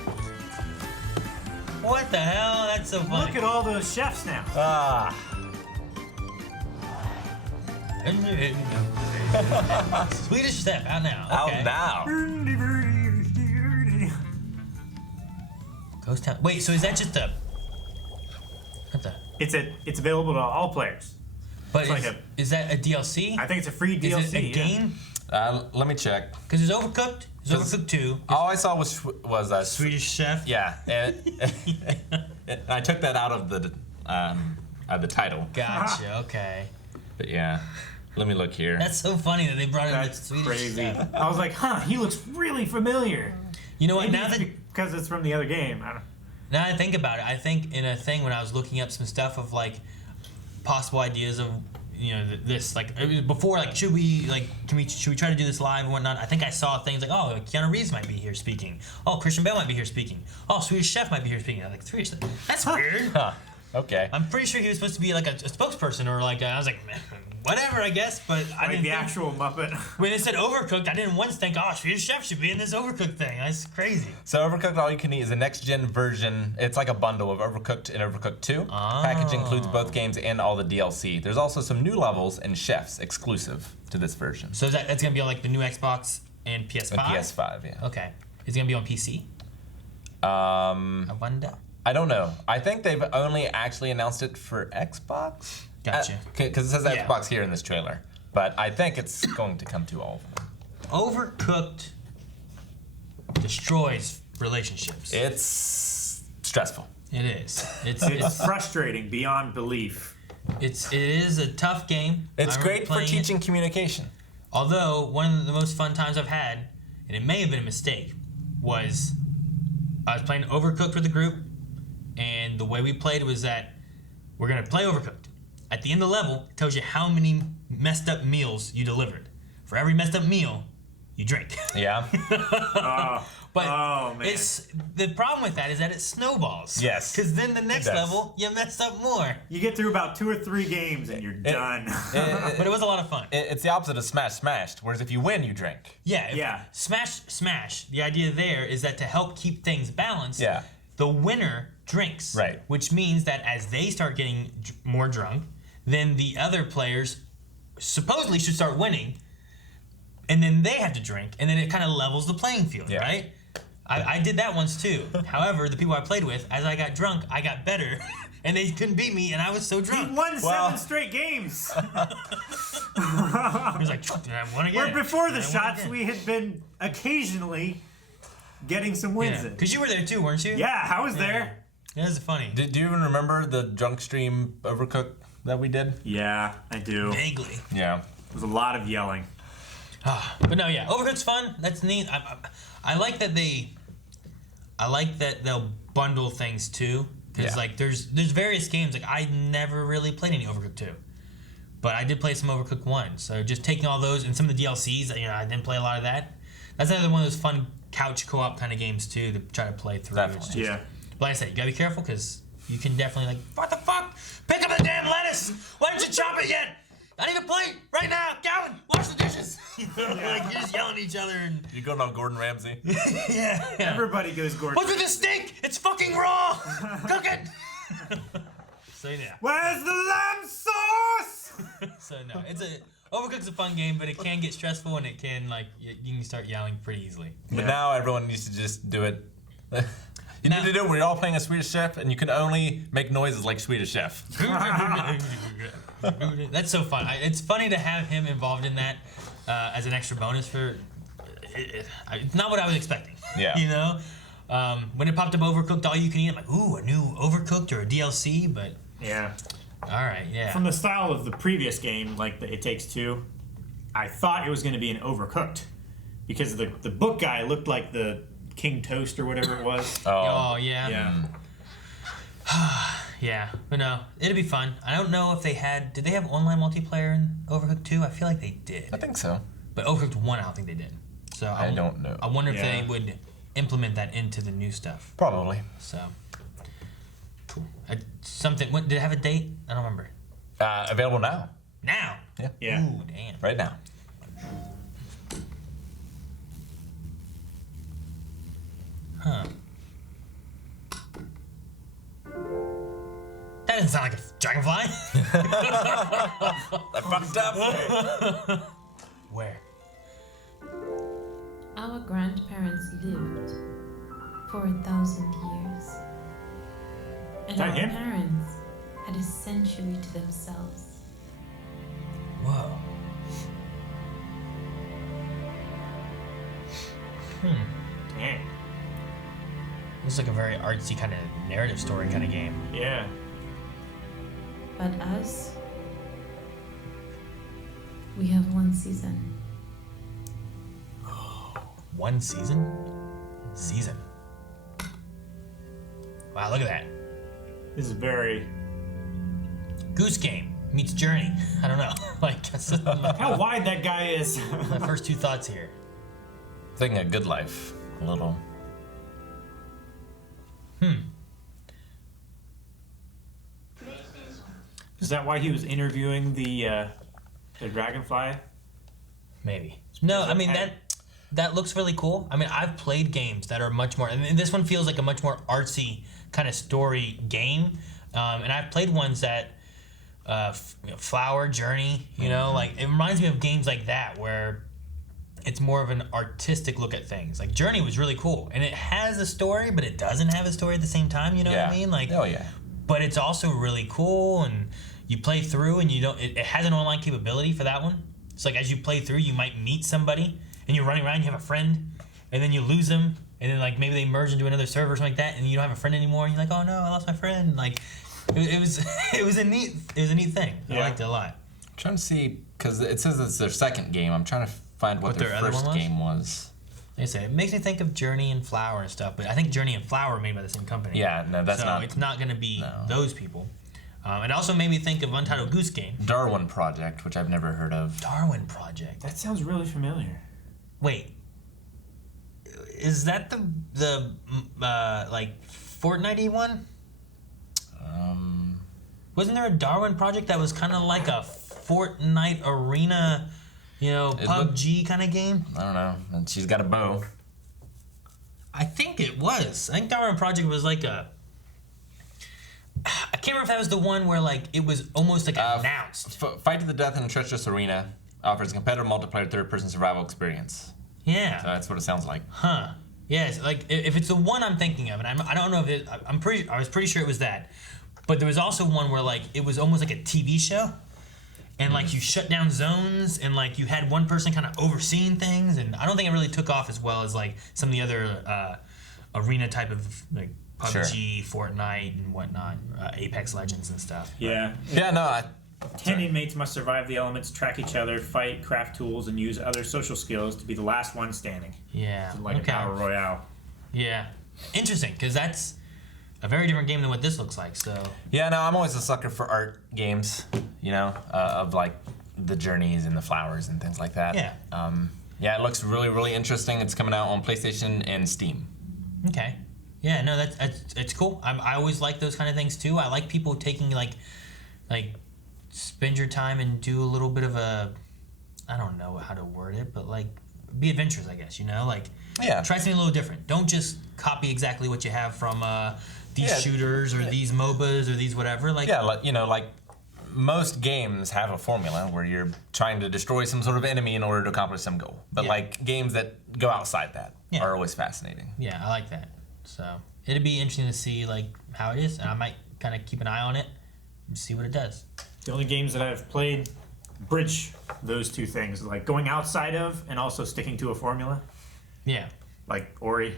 What the hell? That's so funny. Look at all those chefs now. Ah. Swedish Chef out now. Out Okay. now. Ghost Town. Wait, so is that just a? What the? It's available to all players. But It's like is that a DLC? I think it's a free DLC. Is it a yeah. game? Let me check. Because there's Overcooked. There's Overcooked 2. All I saw was Swedish Chef. Yeah, and I took that out of the title. Gotcha. Okay. But yeah, let me look here. That's so funny that they brought in the That's Swedish crazy. Chef. I was like, huh, he looks really familiar. You know what? Maybe Now it's that because it's from the other game. I don't. Now I think about it, I think in a thing when I was looking up some stuff of like possible ideas of this like it was before like should we try to do this live and whatnot. I think I saw things like Keanu Reeves might be here speaking. Oh, Christian Bale might be here speaking. Oh, Swedish Chef might be here speaking. I was like Swedish. That's weird. Huh. Okay. I'm pretty sure he was supposed to be like a spokesperson or like I was like whatever I guess, but I Like didn't the think, actual Muppet. when it said Overcooked, I didn't once think Swedish Chef should be in this Overcooked thing. That's crazy. So Overcooked All You Can Eat is a next-gen version. It's like a bundle of Overcooked and Overcooked 2. Package includes both games and all the DLC. There's also some new levels and chefs exclusive to this version. So that's gonna be on like the new Xbox and PS5. And PS5, yeah. Okay. Is it gonna be on PC? I wonder. I don't know. I think they've only actually announced it for Xbox. Gotcha. Because it says Yeah. Xbox here in this trailer. But I think it's going to come to all of them. Overcooked destroys relationships. It's stressful. It is. It's frustrating beyond belief. It is a tough game. It's I remember great for playing it. teaching communication. Although one of the most fun times I've had, and it may have been a mistake, was I was playing Overcooked with a group, and the way we played was that we're gonna play Overcooked. At the end of the level, it tells you how many messed up meals you delivered. For every messed up meal, you drink. Yeah. But Oh, man. it's the problem with that is that it snowballs. Yes. Because then the next does. level, you messed up more. You get through about 2 or 3 games and you're done. But it was a lot of fun. It's the opposite of Smash Smashed, whereas if you win, you drink. Yeah. Yeah. Smash. The idea there is that to help keep things balanced, Yeah. the winner drinks. Right. Which means that as they start getting more drunk, then the other players supposedly should start winning, and then they have to drink, and then it kind of levels the playing field, Yeah. right? I did that once too. However, the people I played with, as I got drunk, I got better, and they couldn't beat me, and I was so He drunk. won Well- 7 straight games. He was like, I won again. Where before the I won shots, again. we had been occasionally getting some wins in. Because you were there too, weren't you? Yeah, I was there. That was funny. Do you even remember the drunk stream Overcooked that we did? Yeah, I do. There Vaguely. Yeah. was a lot of yelling. But no, yeah, Overcooked's fun. That's neat. I like that they'll bundle things too. Because Yeah. like there's various games like I never really played any Overcooked 2, but I did play some Overcooked 1. So just taking all those and some of the DLCs, I didn't play a lot of that. That's another one of those fun couch co-op kind of games too to try to play through. Definitely. It's just- Yeah. But like I said, you gotta be careful because you can definitely like what the fuck? Pick up the damn lettuce! Why didn't you chop it yet? I need a plate right now, Calvin. Wash the dishes. Like you're just yelling at each other and You going on Gordon Ramsay? yeah. Everybody goes Gordon. What's with the steak? It's fucking raw. Cook it. So yeah. Where's the lamb sauce? So no, Overcooked's a fun game, but it can get stressful and it can you can start yelling pretty easily. But now everyone needs to just do it. You need to do it when you're all playing a Swedish Chef and you can only make noises like Swedish Chef. That's so fun. It's funny to have him involved in that as an extra bonus for. It's not what I was expecting. Yeah. You know, when it popped up Overcooked All You Can Eat, I'm like, ooh, a new Overcooked or a DLC, but Yeah. all right, yeah. From the style of the previous game, like It Takes Two, I thought it was going to be an Overcooked because the book guy looked like the King Toast or whatever it was. Oh yeah. Yeah. Yeah, but no, it'll be fun. I don't know if did they have online multiplayer in Overcooked 2? I feel like they did. I think so. But Overcooked 1, I don't think they did. So I don't know. I wonder if Yeah. they would implement that into the new stuff. Probably. So, cool. Did it have a date? I don't remember. Available now. Now. Yeah. Yeah. Ooh, damn. Right now. Huh. That doesn't sound like a dragonfly. That fucked up. Where? Our grandparents lived for 1,000 years. And that our him? parents had a century to themselves. Whoa. Dang. This is like a very artsy kind of narrative story kind of game. Yeah. But us, we have one season. One season? Season. Wow, look at that. This is very. Goose Game meets Journey. I don't know. Like, that's How wide that guy is. my first two thoughts here. Thinking a good life. A little. Is that why he was interviewing the dragonfly? Maybe. No, I mean that looks really cool. I mean, I've played games that are much more. I mean, this one feels like a much more artsy kind of story game, and I've played ones that Flower Journey. You know, like it reminds me of games like that where it's more of an artistic look at things. Like Journey was really cool, and it has a story, but it doesn't have a story at the same time. You know what I mean? Like, oh yeah. but it's also really cool, and you play through, and you don't. It has an online capability for that one. It's like as you play through, you might meet somebody, and you're running around, you have a friend, and then you lose them, and then like maybe they merge into another server or something like that, and you don't have a friend anymore, and you're like, oh no, I lost my friend. Like, it was a neat thing. I liked it a lot. I'm trying to see because it says it's their second game. I'm trying to find what their other first one was? game was. Like I said, it makes me think of Journey and Flower and stuff, but I think Journey and Flower are made by the same company. Yeah, no, that's so not. it's not going to be those people. It also made me think of Untitled Goose Game. Darwin Project, which I've never heard of. Darwin Project. That sounds really familiar. Wait, is that the like Fortnite one? Wasn't there a Darwin Project that was kind of like a Fortnite arena, you know, PUBG kind of game? I don't know. And she's got a bow. I think it was. I think Darwin Project was like a. I can't remember if that was the one where like it was almost like announced. Fight to the death in a treacherous arena offers a competitive multiplayer third-person survival experience. Yeah. So that's what it sounds like. Huh. Yes. Like if it's the one I'm thinking of, and I don't know if it. I was pretty sure it was that. But there was also one where like it was almost like a TV show, and like you shut down zones, and like you had one person kind of overseeing things, and I don't think it really took off as well as like some of the other arena type of like PUBG, Fortnite, and whatnot, Apex Legends and stuff. Yeah. Yeah, no. 10 inmates must survive the elements, track each other, fight, craft tools, and use other social skills to be the last one standing. Yeah. So like a battle royale. Yeah. Interesting, because that's a very different game than what this looks like. So. Yeah, no, I'm always a sucker for art games. You know, of like the journeys and the flowers and things like that. Yeah. Yeah, it looks really, really interesting. It's coming out on PlayStation and Steam. Okay. Yeah, no, that's it's cool. I always like those kind of things too. I like people taking like spend your time and do a little bit of a, I don't know how to word it, but like be adventurous, I guess. You know, like Yeah. try something a little different. Don't just copy exactly what you have from these shooters or these MOBAs or these whatever. Like Yeah, like, you know, like most games have a formula where you're trying to destroy some sort of enemy in order to accomplish some goal. But like games that go outside that are always fascinating. Yeah, I like that. So it'd be interesting to see like how it is, and I might kind of keep an eye on it and see what it does. The only games that I've played bridge those two things, like going outside of and also sticking to a formula. Yeah. Like Ori.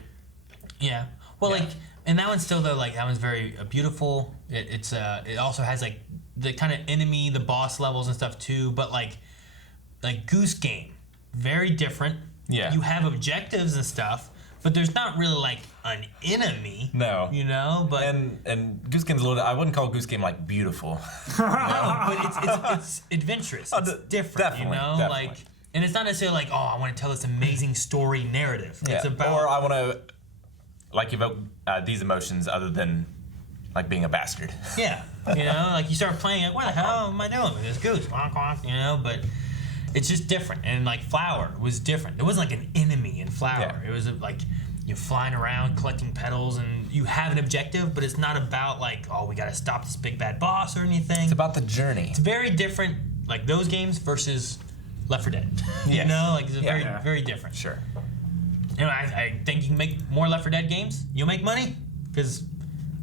Yeah. Well, like, and that one's still though, like that one's very beautiful. It also has like the kind of enemy, the boss levels and stuff too. But like Goose Game, very different. Yeah. You have objectives and stuff, but there's not really like an enemy. No. You know, but and Goose Game's a little. I wouldn't call Goose Game like beautiful. but it's adventurous. It's different. Definitely, You know, definitely. like, and it's not necessarily like, oh, I want to tell this amazing story narrative. Yeah. It's about Or I want to like evoke these emotions other than like being a bastard. Yeah, you know, like you start playing, like, what the hell am I doing with this goose? Wonk, wonk, you know, but it's just different. And like Flower was different. There wasn't like an enemy in Flower. Yeah. It was like you're flying around collecting petals, and you have an objective, but it's not about like, oh, we gotta stop this big bad boss or anything. It's about the journey. It's very different, like those games versus Left 4 Dead. You Yes. know, like it's very, Yeah. very different. Sure. You know, I think you can make more Left 4 Dead games. You'll make money because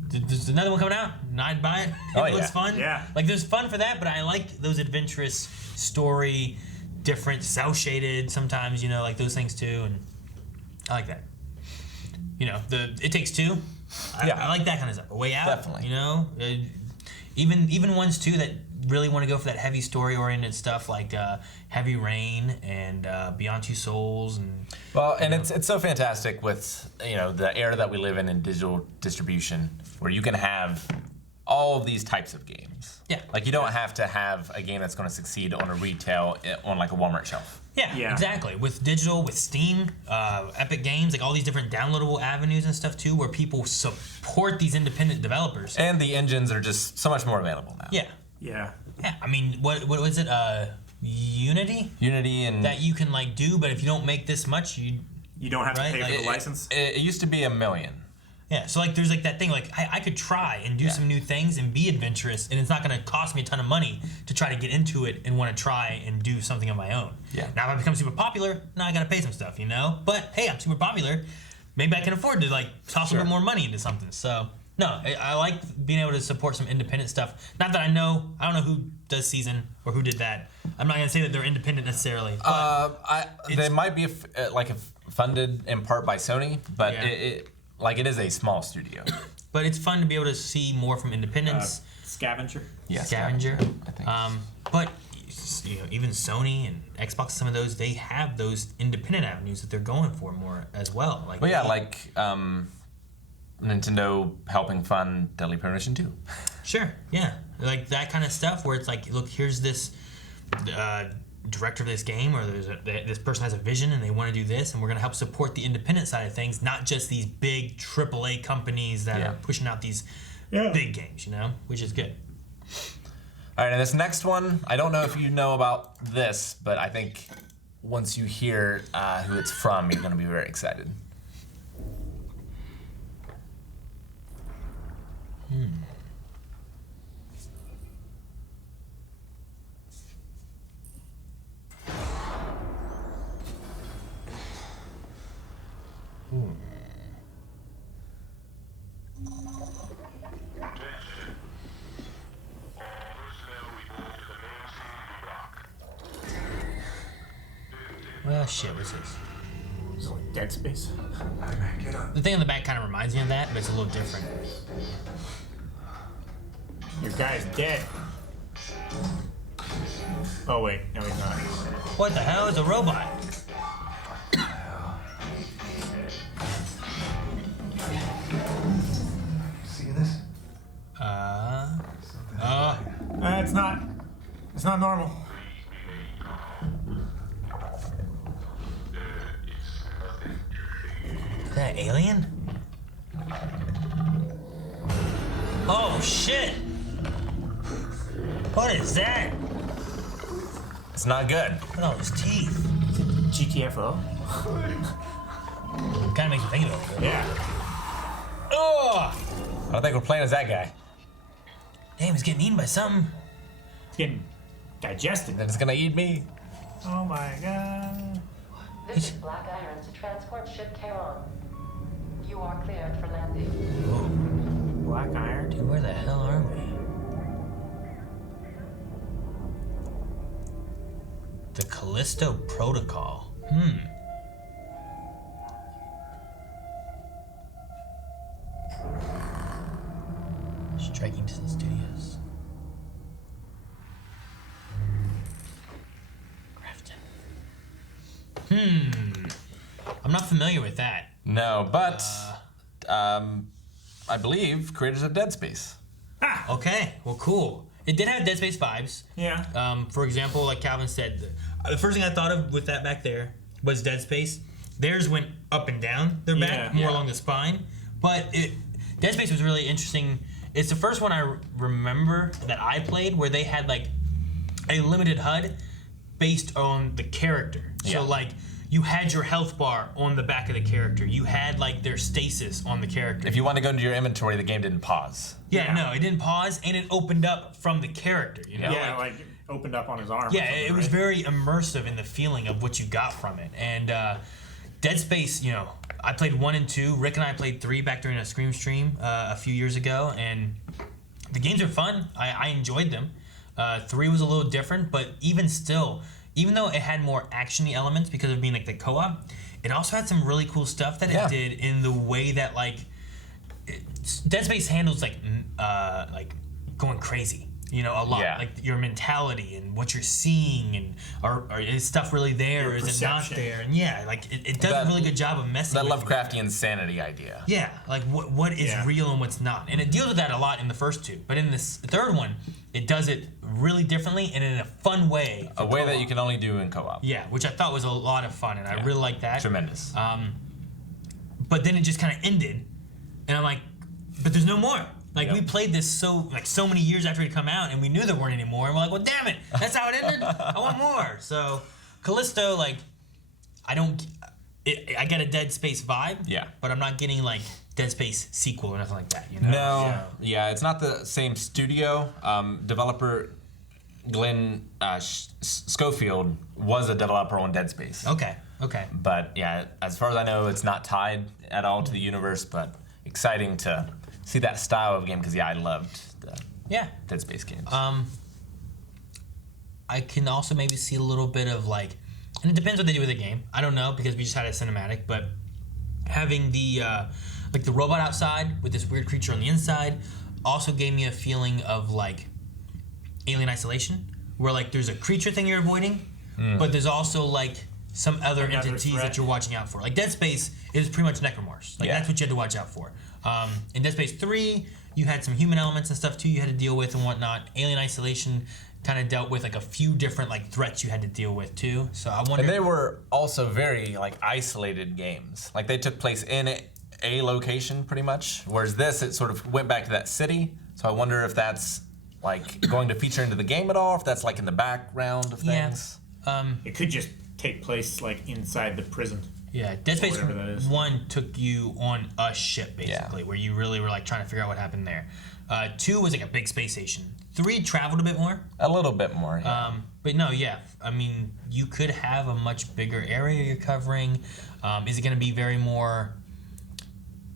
there's another one coming out, and I'd buy it. Oh, It looks yeah. fun. Yeah. Like there's fun for that, but I like those adventurous story, different, cell shaded sometimes. You know, like those things too, and I like that. You know, It Takes Two. I like that kind of stuff. A Way Out. Definitely. You know, even ones too that really want to go for that heavy story oriented stuff like Heavy Rain and Beyond Two Souls and. Well, and it's so fantastic with, you know, the era that we live in digital distribution, where you can have all of these types of games. Yeah. Like you don't have to have a game that's going to succeed on a retail on like a Walmart shelf. Yeah, exactly. With digital, with Steam, Epic Games, like all these different downloadable avenues and stuff too, where people support these independent developers. And the engines are just so much more available now. Yeah. Yeah. Yeah. I mean, what was it? Unity? Unity and That you can like do, but if you don't make this much, You don't have to Right, pay like for the license. it used to be $1 million. yeah. So like, there's like that thing. Like, I could try and do some new things and be adventurous, and it's not going to cost me a ton of money to try to get into it and want to try and do something on my own. Yeah. Now, if I become super popular, now I got to pay some stuff, you know. But hey, I'm super popular. Maybe I can afford to like toss a Sure. little more money into something. So no, I like being able to support some independent stuff. Not that I don't know who does Season or who did that. I'm not going to say that they're independent necessarily. But They might be funded in part by Sony, but Yeah. it is a small studio. but it's fun to be able to see more from independents. Scavenger. Yes, Scavenger. I think. But you know, even Sony and Xbox, some of those, they have those independent avenues that they're going for more as well. Like, Well, yeah, like Nintendo helping fund Deadly Premonition 2. Sure, yeah, like that kind of stuff where it's like, look, here's this director of this game, or this person has a vision and they want to do this, and we're going to help support the independent side of things, not just these big AAA companies that are pushing out these big games, you know, which is good. All right, and this next one, I don't know if you know about this, but I think once you hear who it's from, you're going to be very excited. Well, shit, what's this? It's like Dead Space. The thing on the back kind of reminds me of that, but it's a little different. Your guy's dead. Oh wait, no he's not. What the hell is a robot? See this? It's not normal. Is that alien? Oh shit! What is that? It's not good. Look at all his teeth. GTFO? Kind of makes me think of it. Yeah. Oh! I don't think we're playing as that guy. Damn, he's getting eaten by something. It's getting digested. Then it's going to eat me. Oh my god. This is Black Iron to transport ship Tehran. You are cleared for landing. Black Iron? Dude, where the hell are we? The Callisto Protocol. Striking to the studios. Grafton. I'm not familiar with that. No, but I believe creators of Dead Space. Okay, well, cool. It did have Dead Space vibes. Yeah. For example, like Calvin said, the first thing I thought of with that back there was Dead Space. Theirs went up and down their back, more along the spine. But Dead Space was really interesting. It's the first one I remember that I played where they had like a limited HUD based on the character. Yeah. So like you had your health bar on the back of the character. You had like their stasis on the character. If you want to go into your inventory, the game didn't pause. Yeah, no, it didn't pause, and it opened up from the character. You know, Yeah, like opened up on his arm. yeah, it was very immersive in the feeling of what you got from it. And Dead Space, you know, I played 1 and 2. Rick and I played 3 back during a Scream stream a few years ago, and the games are fun. I enjoyed them. 3 was a little different, but even still, even though it had more action-y elements because of being like the co-op, it also had some really cool stuff that it did in the way that like Dead Space handles like going crazy. You know, a lot. Yeah. Like your mentality and what you're seeing, and or is stuff really there, Your or is it not perception. there? And yeah, like it does a really good job of messing That with Lovecraftian sanity idea. yeah, like what is real and what's not. And it deals with that a lot in the first 2. But in this third one, it does it really differently and in a fun way. A way that you can only do in co-op. Yeah, which I thought was a lot of fun, and I really liked that. Tremendous. But then it just kind of ended, and I'm like, but there's no more. Like we played this so many years after it come out, and we knew there weren't any more. And we're like, well, damn it, that's how it ended. I want more. So Callisto, like, I get a Dead Space vibe. Yeah. But I'm not getting like Dead Space sequel or nothing like that. You know? No. Yeah, it's not the same studio. Developer Glenn Schofield was a developer on Dead Space. Okay. But yeah, as far as I know, it's not tied at all to the universe. But exciting to see that style of game because I loved the Dead Space games. I can also maybe see a little bit of like, and it depends what they do with the game. I don't know because we just had a cinematic, but having the like the robot outside with this weird creature on the inside also gave me a feeling of like Alien Isolation, where like there's a creature thing you're avoiding, but there's also like some other Another entities threat. that you're watching out for. Like Dead Space is pretty much Necromorphs. Like that's what you had to watch out for. In Dead Space 3, you had some human elements and stuff too you had to deal with and whatnot. Alien Isolation kind of dealt with like a few different like threats you had to deal with too. So I wonder. And they were also very like isolated games. Like they took place in a location pretty much. Whereas this, it sort of went back to that city. So I wonder if that's like going to feature into the game at all, or if that's like in the background of things. It could just take place like inside the prison. Yeah, Dead Space whatever that is. 1 took you on a ship, basically, where you really were like trying to figure out what happened there. 2 was like a big space station. 3 traveled a bit more. A little bit more, yeah. But no, yeah, I mean, you could have a much bigger area you're covering. Is it going to be very more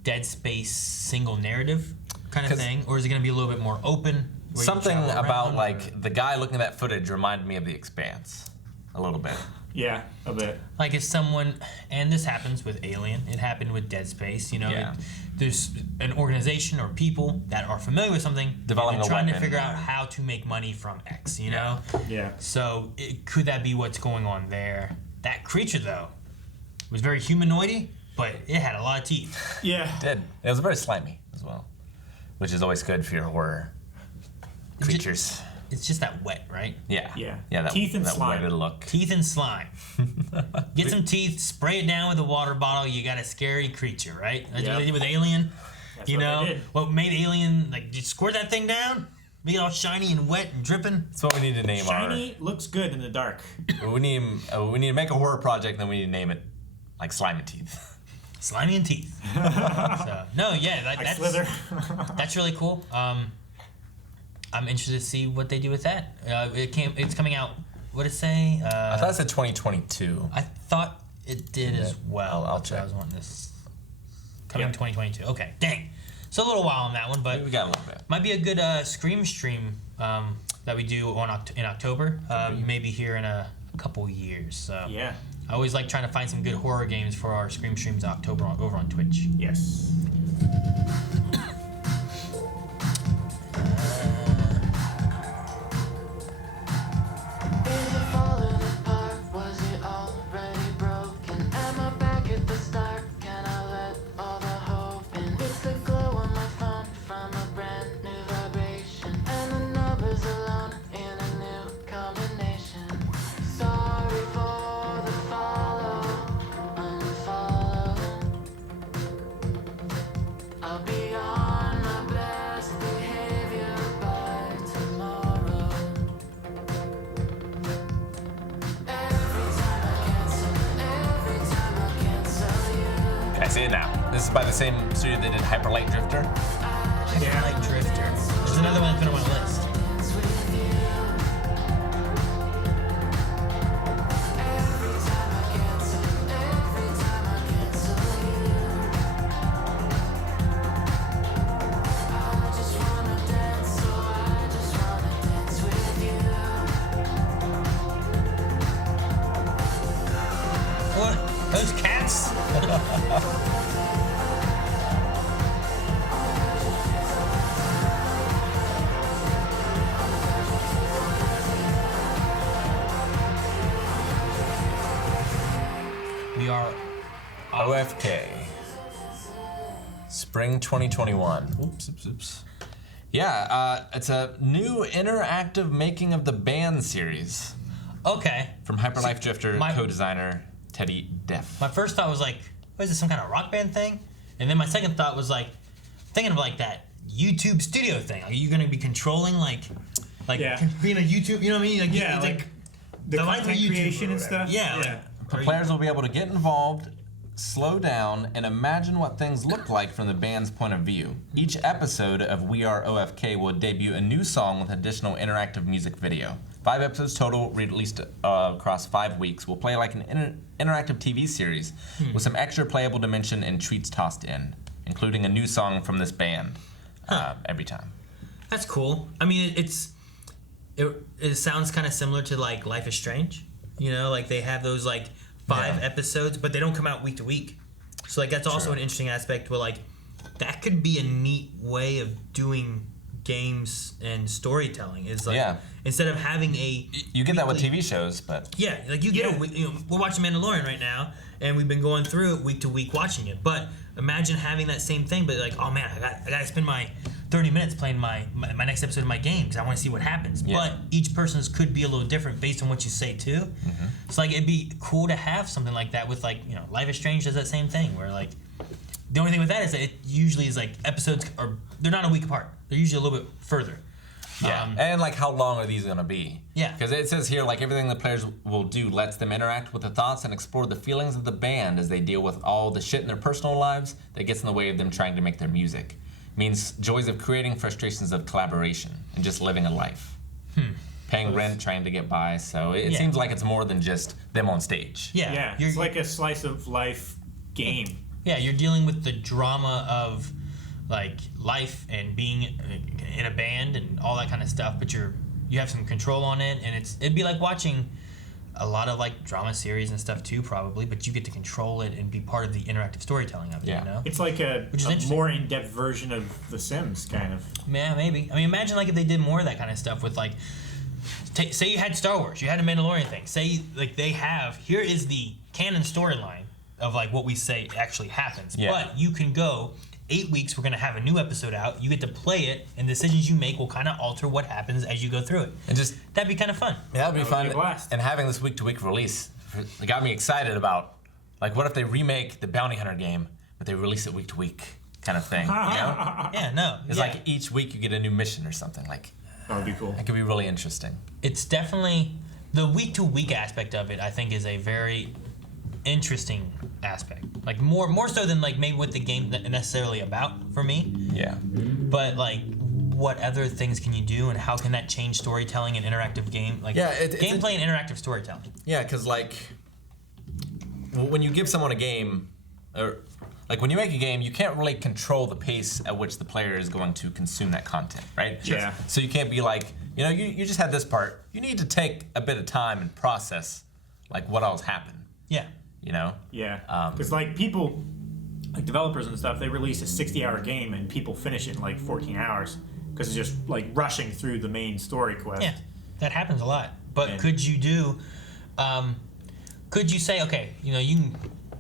Dead Space single narrative kind of thing? Or is it going to be a little bit more open? where you Something travel about around, like the guy looking at that footage reminded me of The Expanse a little bit. Yeah, a bit. Like if someone, and this happens with Alien, it happened with Dead Space, you know, there's an organization or people that are familiar with something, Developing and a trying to weapon. figure out how to make money from X, you know? Yeah. So could that be what's going on there? That creature, though, was very humanoidy, but it had a lot of teeth. Yeah. It did. It was very slimy as well, which is always good for your horror creatures. It's just that wet, right? Yeah. Yeah. Yeah, that, Teeth and that slime. weird look. Teeth and slime. Get some teeth, spray it down with a water bottle, you got a scary creature, right? That's what they did with Alien. That's you what know? they did. What made Alien, like, you squirt that thing down, make it all shiny and wet and dripping. That's what we need to name Shiny looks good in the dark. our. We need to make a horror project, then we need to name it like Slimy Teeth. Slimy and teeth. So, no, yeah, Like that's Slither. that's really cool. I'm interested to see what they do with that. It's coming out. What did it say? I thought it said 2022. I thought it did as well. I'll That's what check. I was wanting this coming 2022. Okay, dang. So a little while on that one, but We got a little bit. might be a good Scream stream that we do in October. Maybe here in a couple years. So Yeah. I always like trying to find some good horror games for our Scream streams in October over on Twitch. Yes. I'll be on my best behavior. see it now. This is by the same studio that did Hyper Light Drifter. Hyper Light Drifter. There's another one that's been on my list. What? Those cats? We are OFK. Spring 2021. Oops. Yeah, it's a new interactive making of the band series okay. from Hyper Life Drifter co-designer Teddy Deff. My first thought was like, what is this, some kind of rock band thing? And then my second thought was like, thinking of like that YouTube studio thing. Are you going to be controlling like being a YouTube, you know what I mean? Like, Yeah, it's like the content creation and stuff. Yeah. The players will be able to get involved, slow down, and imagine what things look like from the band's point of view. Each episode of We Are OFK will debut a new song with additional interactive music video. 5 episodes total, released across 5 weeks, will play like an interactive TV series with some extra playable dimension and treats tossed in, including a new song from this band every time. That's cool. I mean, it sounds kind of similar to like Life is Strange. You know, like they have those like 5 episodes, but they don't come out week to week. So like that's also an interesting aspect where like that could be a neat way of doing games and storytelling. Is like instead of having you get that with TV shows, but like you get we're watching Mandalorian right now, and we've been going through it week to week watching it. But imagine having that same thing, but like, oh man, I got to spend my 30 minutes playing my next episode of my game because I want to see what happens. But each person's could be a little different based on what you say too. So like it'd be cool to have something like that with like, you know, Life is Strange does that same thing where like the only thing with that is that it usually is like episodes they're not a week apart. They're usually a little bit further. And like how long are these gonna be? Yeah. Because it says here like everything the players will do lets them interact with the thoughts and explore the feelings of the band as they deal with all the shit in their personal lives that gets in the way of them trying to make their music. Means joys of creating, frustrations of collaboration, and just living a life. Paying rent, trying to get by. So it seems like it's more than just them on stage. Yeah. It's like a slice of life game. Yeah, you're dealing with the drama of like life and being in a band and all that kind of stuff, but you have some control on it, and it'd be like watching a lot of like drama series and stuff too, probably, but you get to control it and be part of the interactive storytelling of it. You know, it's like a more in-depth version of The Sims, kind of. Yeah, maybe. I mean, imagine like if they did more of that kind of stuff with like, say you had Star Wars, you had a Mandalorian thing. Say like here is the canon storyline of like what we say actually happens, but you can go 8 weeks, we're going to have a new episode out. You get to play it, and decisions you make will kind of alter what happens as you go through it. And that'd be kind of fun. Yeah, that'd be fun. And having this week-to-week release, it got me excited about, like, what if they remake the Bounty Hunter game, but they release it week-to-week kind of thing, you know? Yeah, no. It's like each week you get a new mission or something. Like, that would be cool. That could be really interesting. It's definitely, the week-to-week aspect of it, I think, is a very interesting aspect. Like more so than like maybe what the game necessarily about for me. Yeah. But like what other things can you do and how can that change storytelling and interactive game? Like gameplay and interactive storytelling. Yeah, because like when you give someone a game, or like when you make a game, you can't really control the pace at which the player is going to consume that content, right? Yeah. So you can't be like, you know, you just had this part. You need to take a bit of time and process like what else happened. Yeah. You know? Yeah. Because like people, like developers and stuff, they release a 60-hour game and people finish it in like 14 hours because it's just like rushing through the main story quest. Yeah, that happens a lot. But could you do? Could you say, okay, you know, you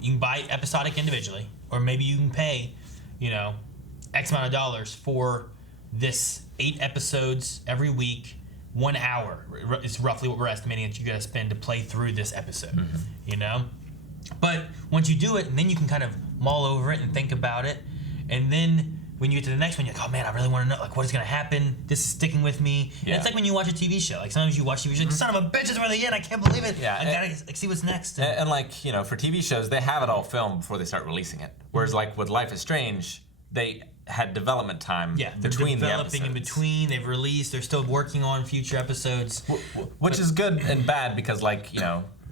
can buy episodic individually, or maybe you can pay, you know, X amount of dollars for this 8 episodes every week. 1 hour is roughly what we're estimating that you gotta spend to play through this episode. You know. But once you do it, and then you can kind of mull over it and think about it, and then when you get to the next one, you're like, oh man, I really want to know like what is going to happen. This is sticking with me. Yeah. It's like when you watch a TV show. Like sometimes you watch TV shows, like, son of a bitch, is where they end. I can't believe it. Yeah, I gotta like, see what's next. And like, you know, for TV shows, they have it all filmed before they start releasing it. Whereas like with Life is Strange, they had development time between the episodes. Developing in between. They've released. They're still working on future episodes, which is good and bad because like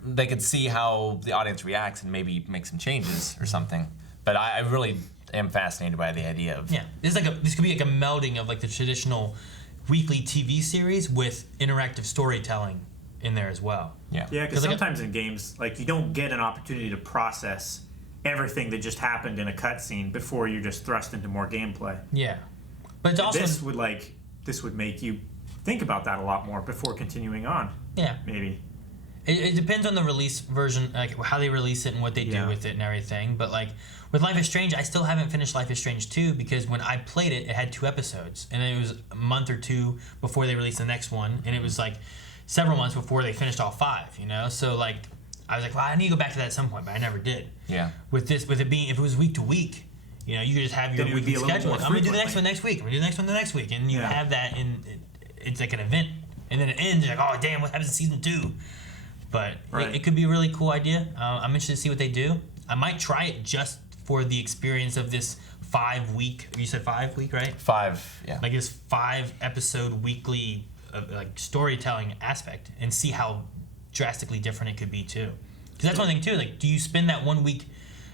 they could see how the audience reacts and maybe make some changes or something. But I really am fascinated by the idea of this could be like a melding of like the traditional weekly TV series with interactive storytelling in there as well. Yeah, because sometimes in games, like you don't get an opportunity to process everything that just happened in a cutscene before you're just thrust into more gameplay. Yeah, but it's also this would make you think about that a lot more before continuing on. Yeah, maybe. It depends on the release version, like how they release it and what they do with it and everything. But like with Life is Strange, I still haven't finished Life is Strange 2 because when I played it, it had 2 episodes, and it was a month or 2 before they released the next one, and it was like several months before they finished all 5. So like. I was like, well, I need to go back to that at some point, but I never did. Yeah. With it being, if it was week to week, you could just have your weekly schedule. I'm gonna do the next one next week. I'm gonna do the next one the next week, and you have that in. It's like an event, and then it ends. You're like, oh damn, what happens in season 2? But it could be a really cool idea. I'm interested to see what they do. I might try it just for the experience of this 5-week. You said 5 week, right? 5, yeah. Like this 5 episode weekly like storytelling aspect, and see how drastically different it could be too. Because that's one thing too, like do you spend that 1 week,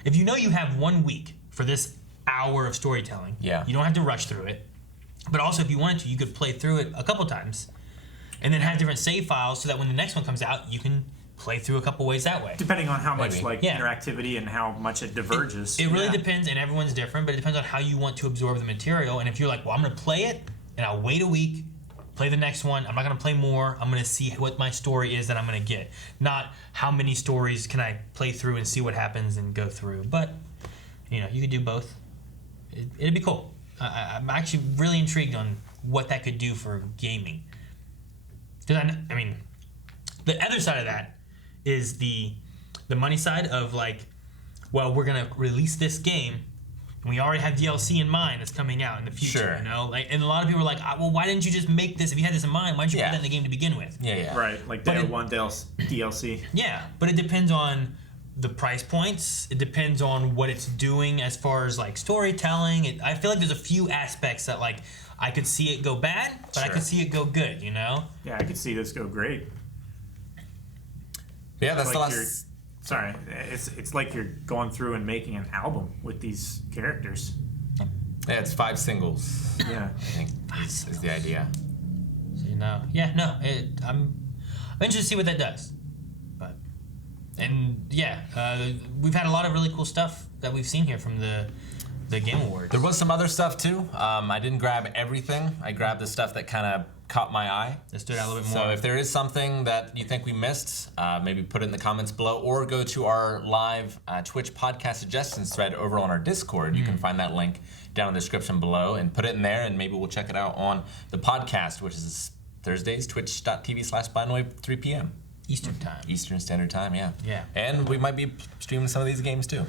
if you know you have 1 week for this hour of storytelling, you don't have to rush through it, but also if you wanted to, you could play through it a couple times and then have different save files so that when the next one comes out, you can play through a couple ways that way. Depending on how much interactivity and how much it diverges. It really depends, and everyone's different, but it depends on how you want to absorb the material. And if you're like, well, I'm going to play it and I'll wait a week, play the next one. I'm not going to play more. I'm going to see what my story is that I'm going to get. Not how many stories can I play through and see what happens and go through. But, you could do both. It'd be cool. I'm actually really intrigued on what that could do for gaming. Because I mean, the other side of that is the money side of like, well, we're going to release this game. We already have DLC in mind that's coming out in the future, Like, and a lot of people are like, well, why didn't you just make this? If you had this in mind, why didn't you put that in the game to begin with? Right, like day one DLC. Yeah, but it depends on the price points. It depends on what it's doing as far as like storytelling. I feel like there's a few aspects that like I could see it go bad, but I could see it go good. Yeah, I could see this go great. Yeah, that's like the last. Sorry, it's like you're going through and making an album with these characters. Yeah, it's 5 singles. Yeah, I think is the idea. So I'm interested to see what that does. But we've had a lot of really cool stuff that we've seen here from the Game Awards. There was some other stuff too. I didn't grab everything. I grabbed the stuff that kind of caught my eye. That stood out a little bit more. So if there is something that you think we missed, maybe put it in the comments below, or go to our live Twitch podcast suggestions thread over on our Discord. You can find that link down in the description below and put it in there, and maybe we'll check it out on the podcast, which is Thursdays, twitch.tv/blindwave, 3 p.m. Eastern time. Eastern Standard Time, yeah. Yeah. And we might be streaming some of these games too.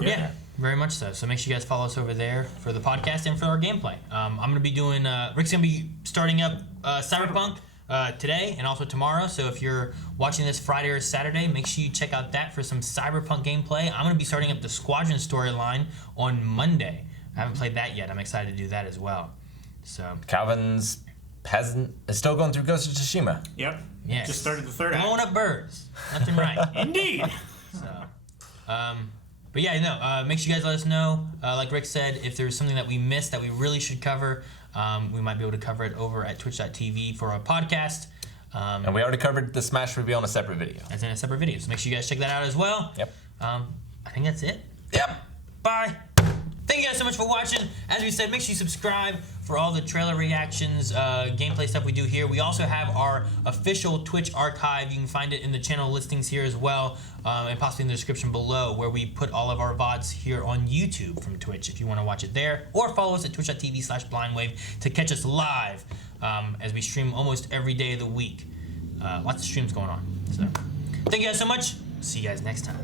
Yeah, very much so. So make sure you guys follow us over there for the podcast and for our gameplay. I'm going to be doing, Rick's going to be starting up Cyberpunk today and also tomorrow. So if you're watching this Friday or Saturday, make sure you check out that for some Cyberpunk gameplay. I'm going to be starting up the Squadron storyline on Monday. I haven't played that yet. I'm excited to do that as well. So Calvin's peasant is still going through Ghost of Tsushima. Yep. Yes. Just started the 3rd act. Blowing up birds. Left and right. Indeed. So, but yeah, make sure you guys let us know. Like Rick said, if there's something that we missed that we really should cover, we might be able to cover it over at twitch.tv for our podcast. And we already covered the Smash reveal in a separate video. That's in a separate video, so make sure you guys check that out as well. Yep. I think that's it. Yep. Bye. Thank you guys so much for watching. As we said, make sure you subscribe for all the trailer reactions, gameplay stuff we do here. We also have our official Twitch archive. You can find it in the channel listings here as well, and possibly in the description below, where we put all of our VODs here on YouTube from Twitch if you want to watch it there. Or follow us at twitch.tv/blindwave to catch us live as we stream almost every day of the week. Lots of streams going on. So, thank you guys so much. See you guys next time.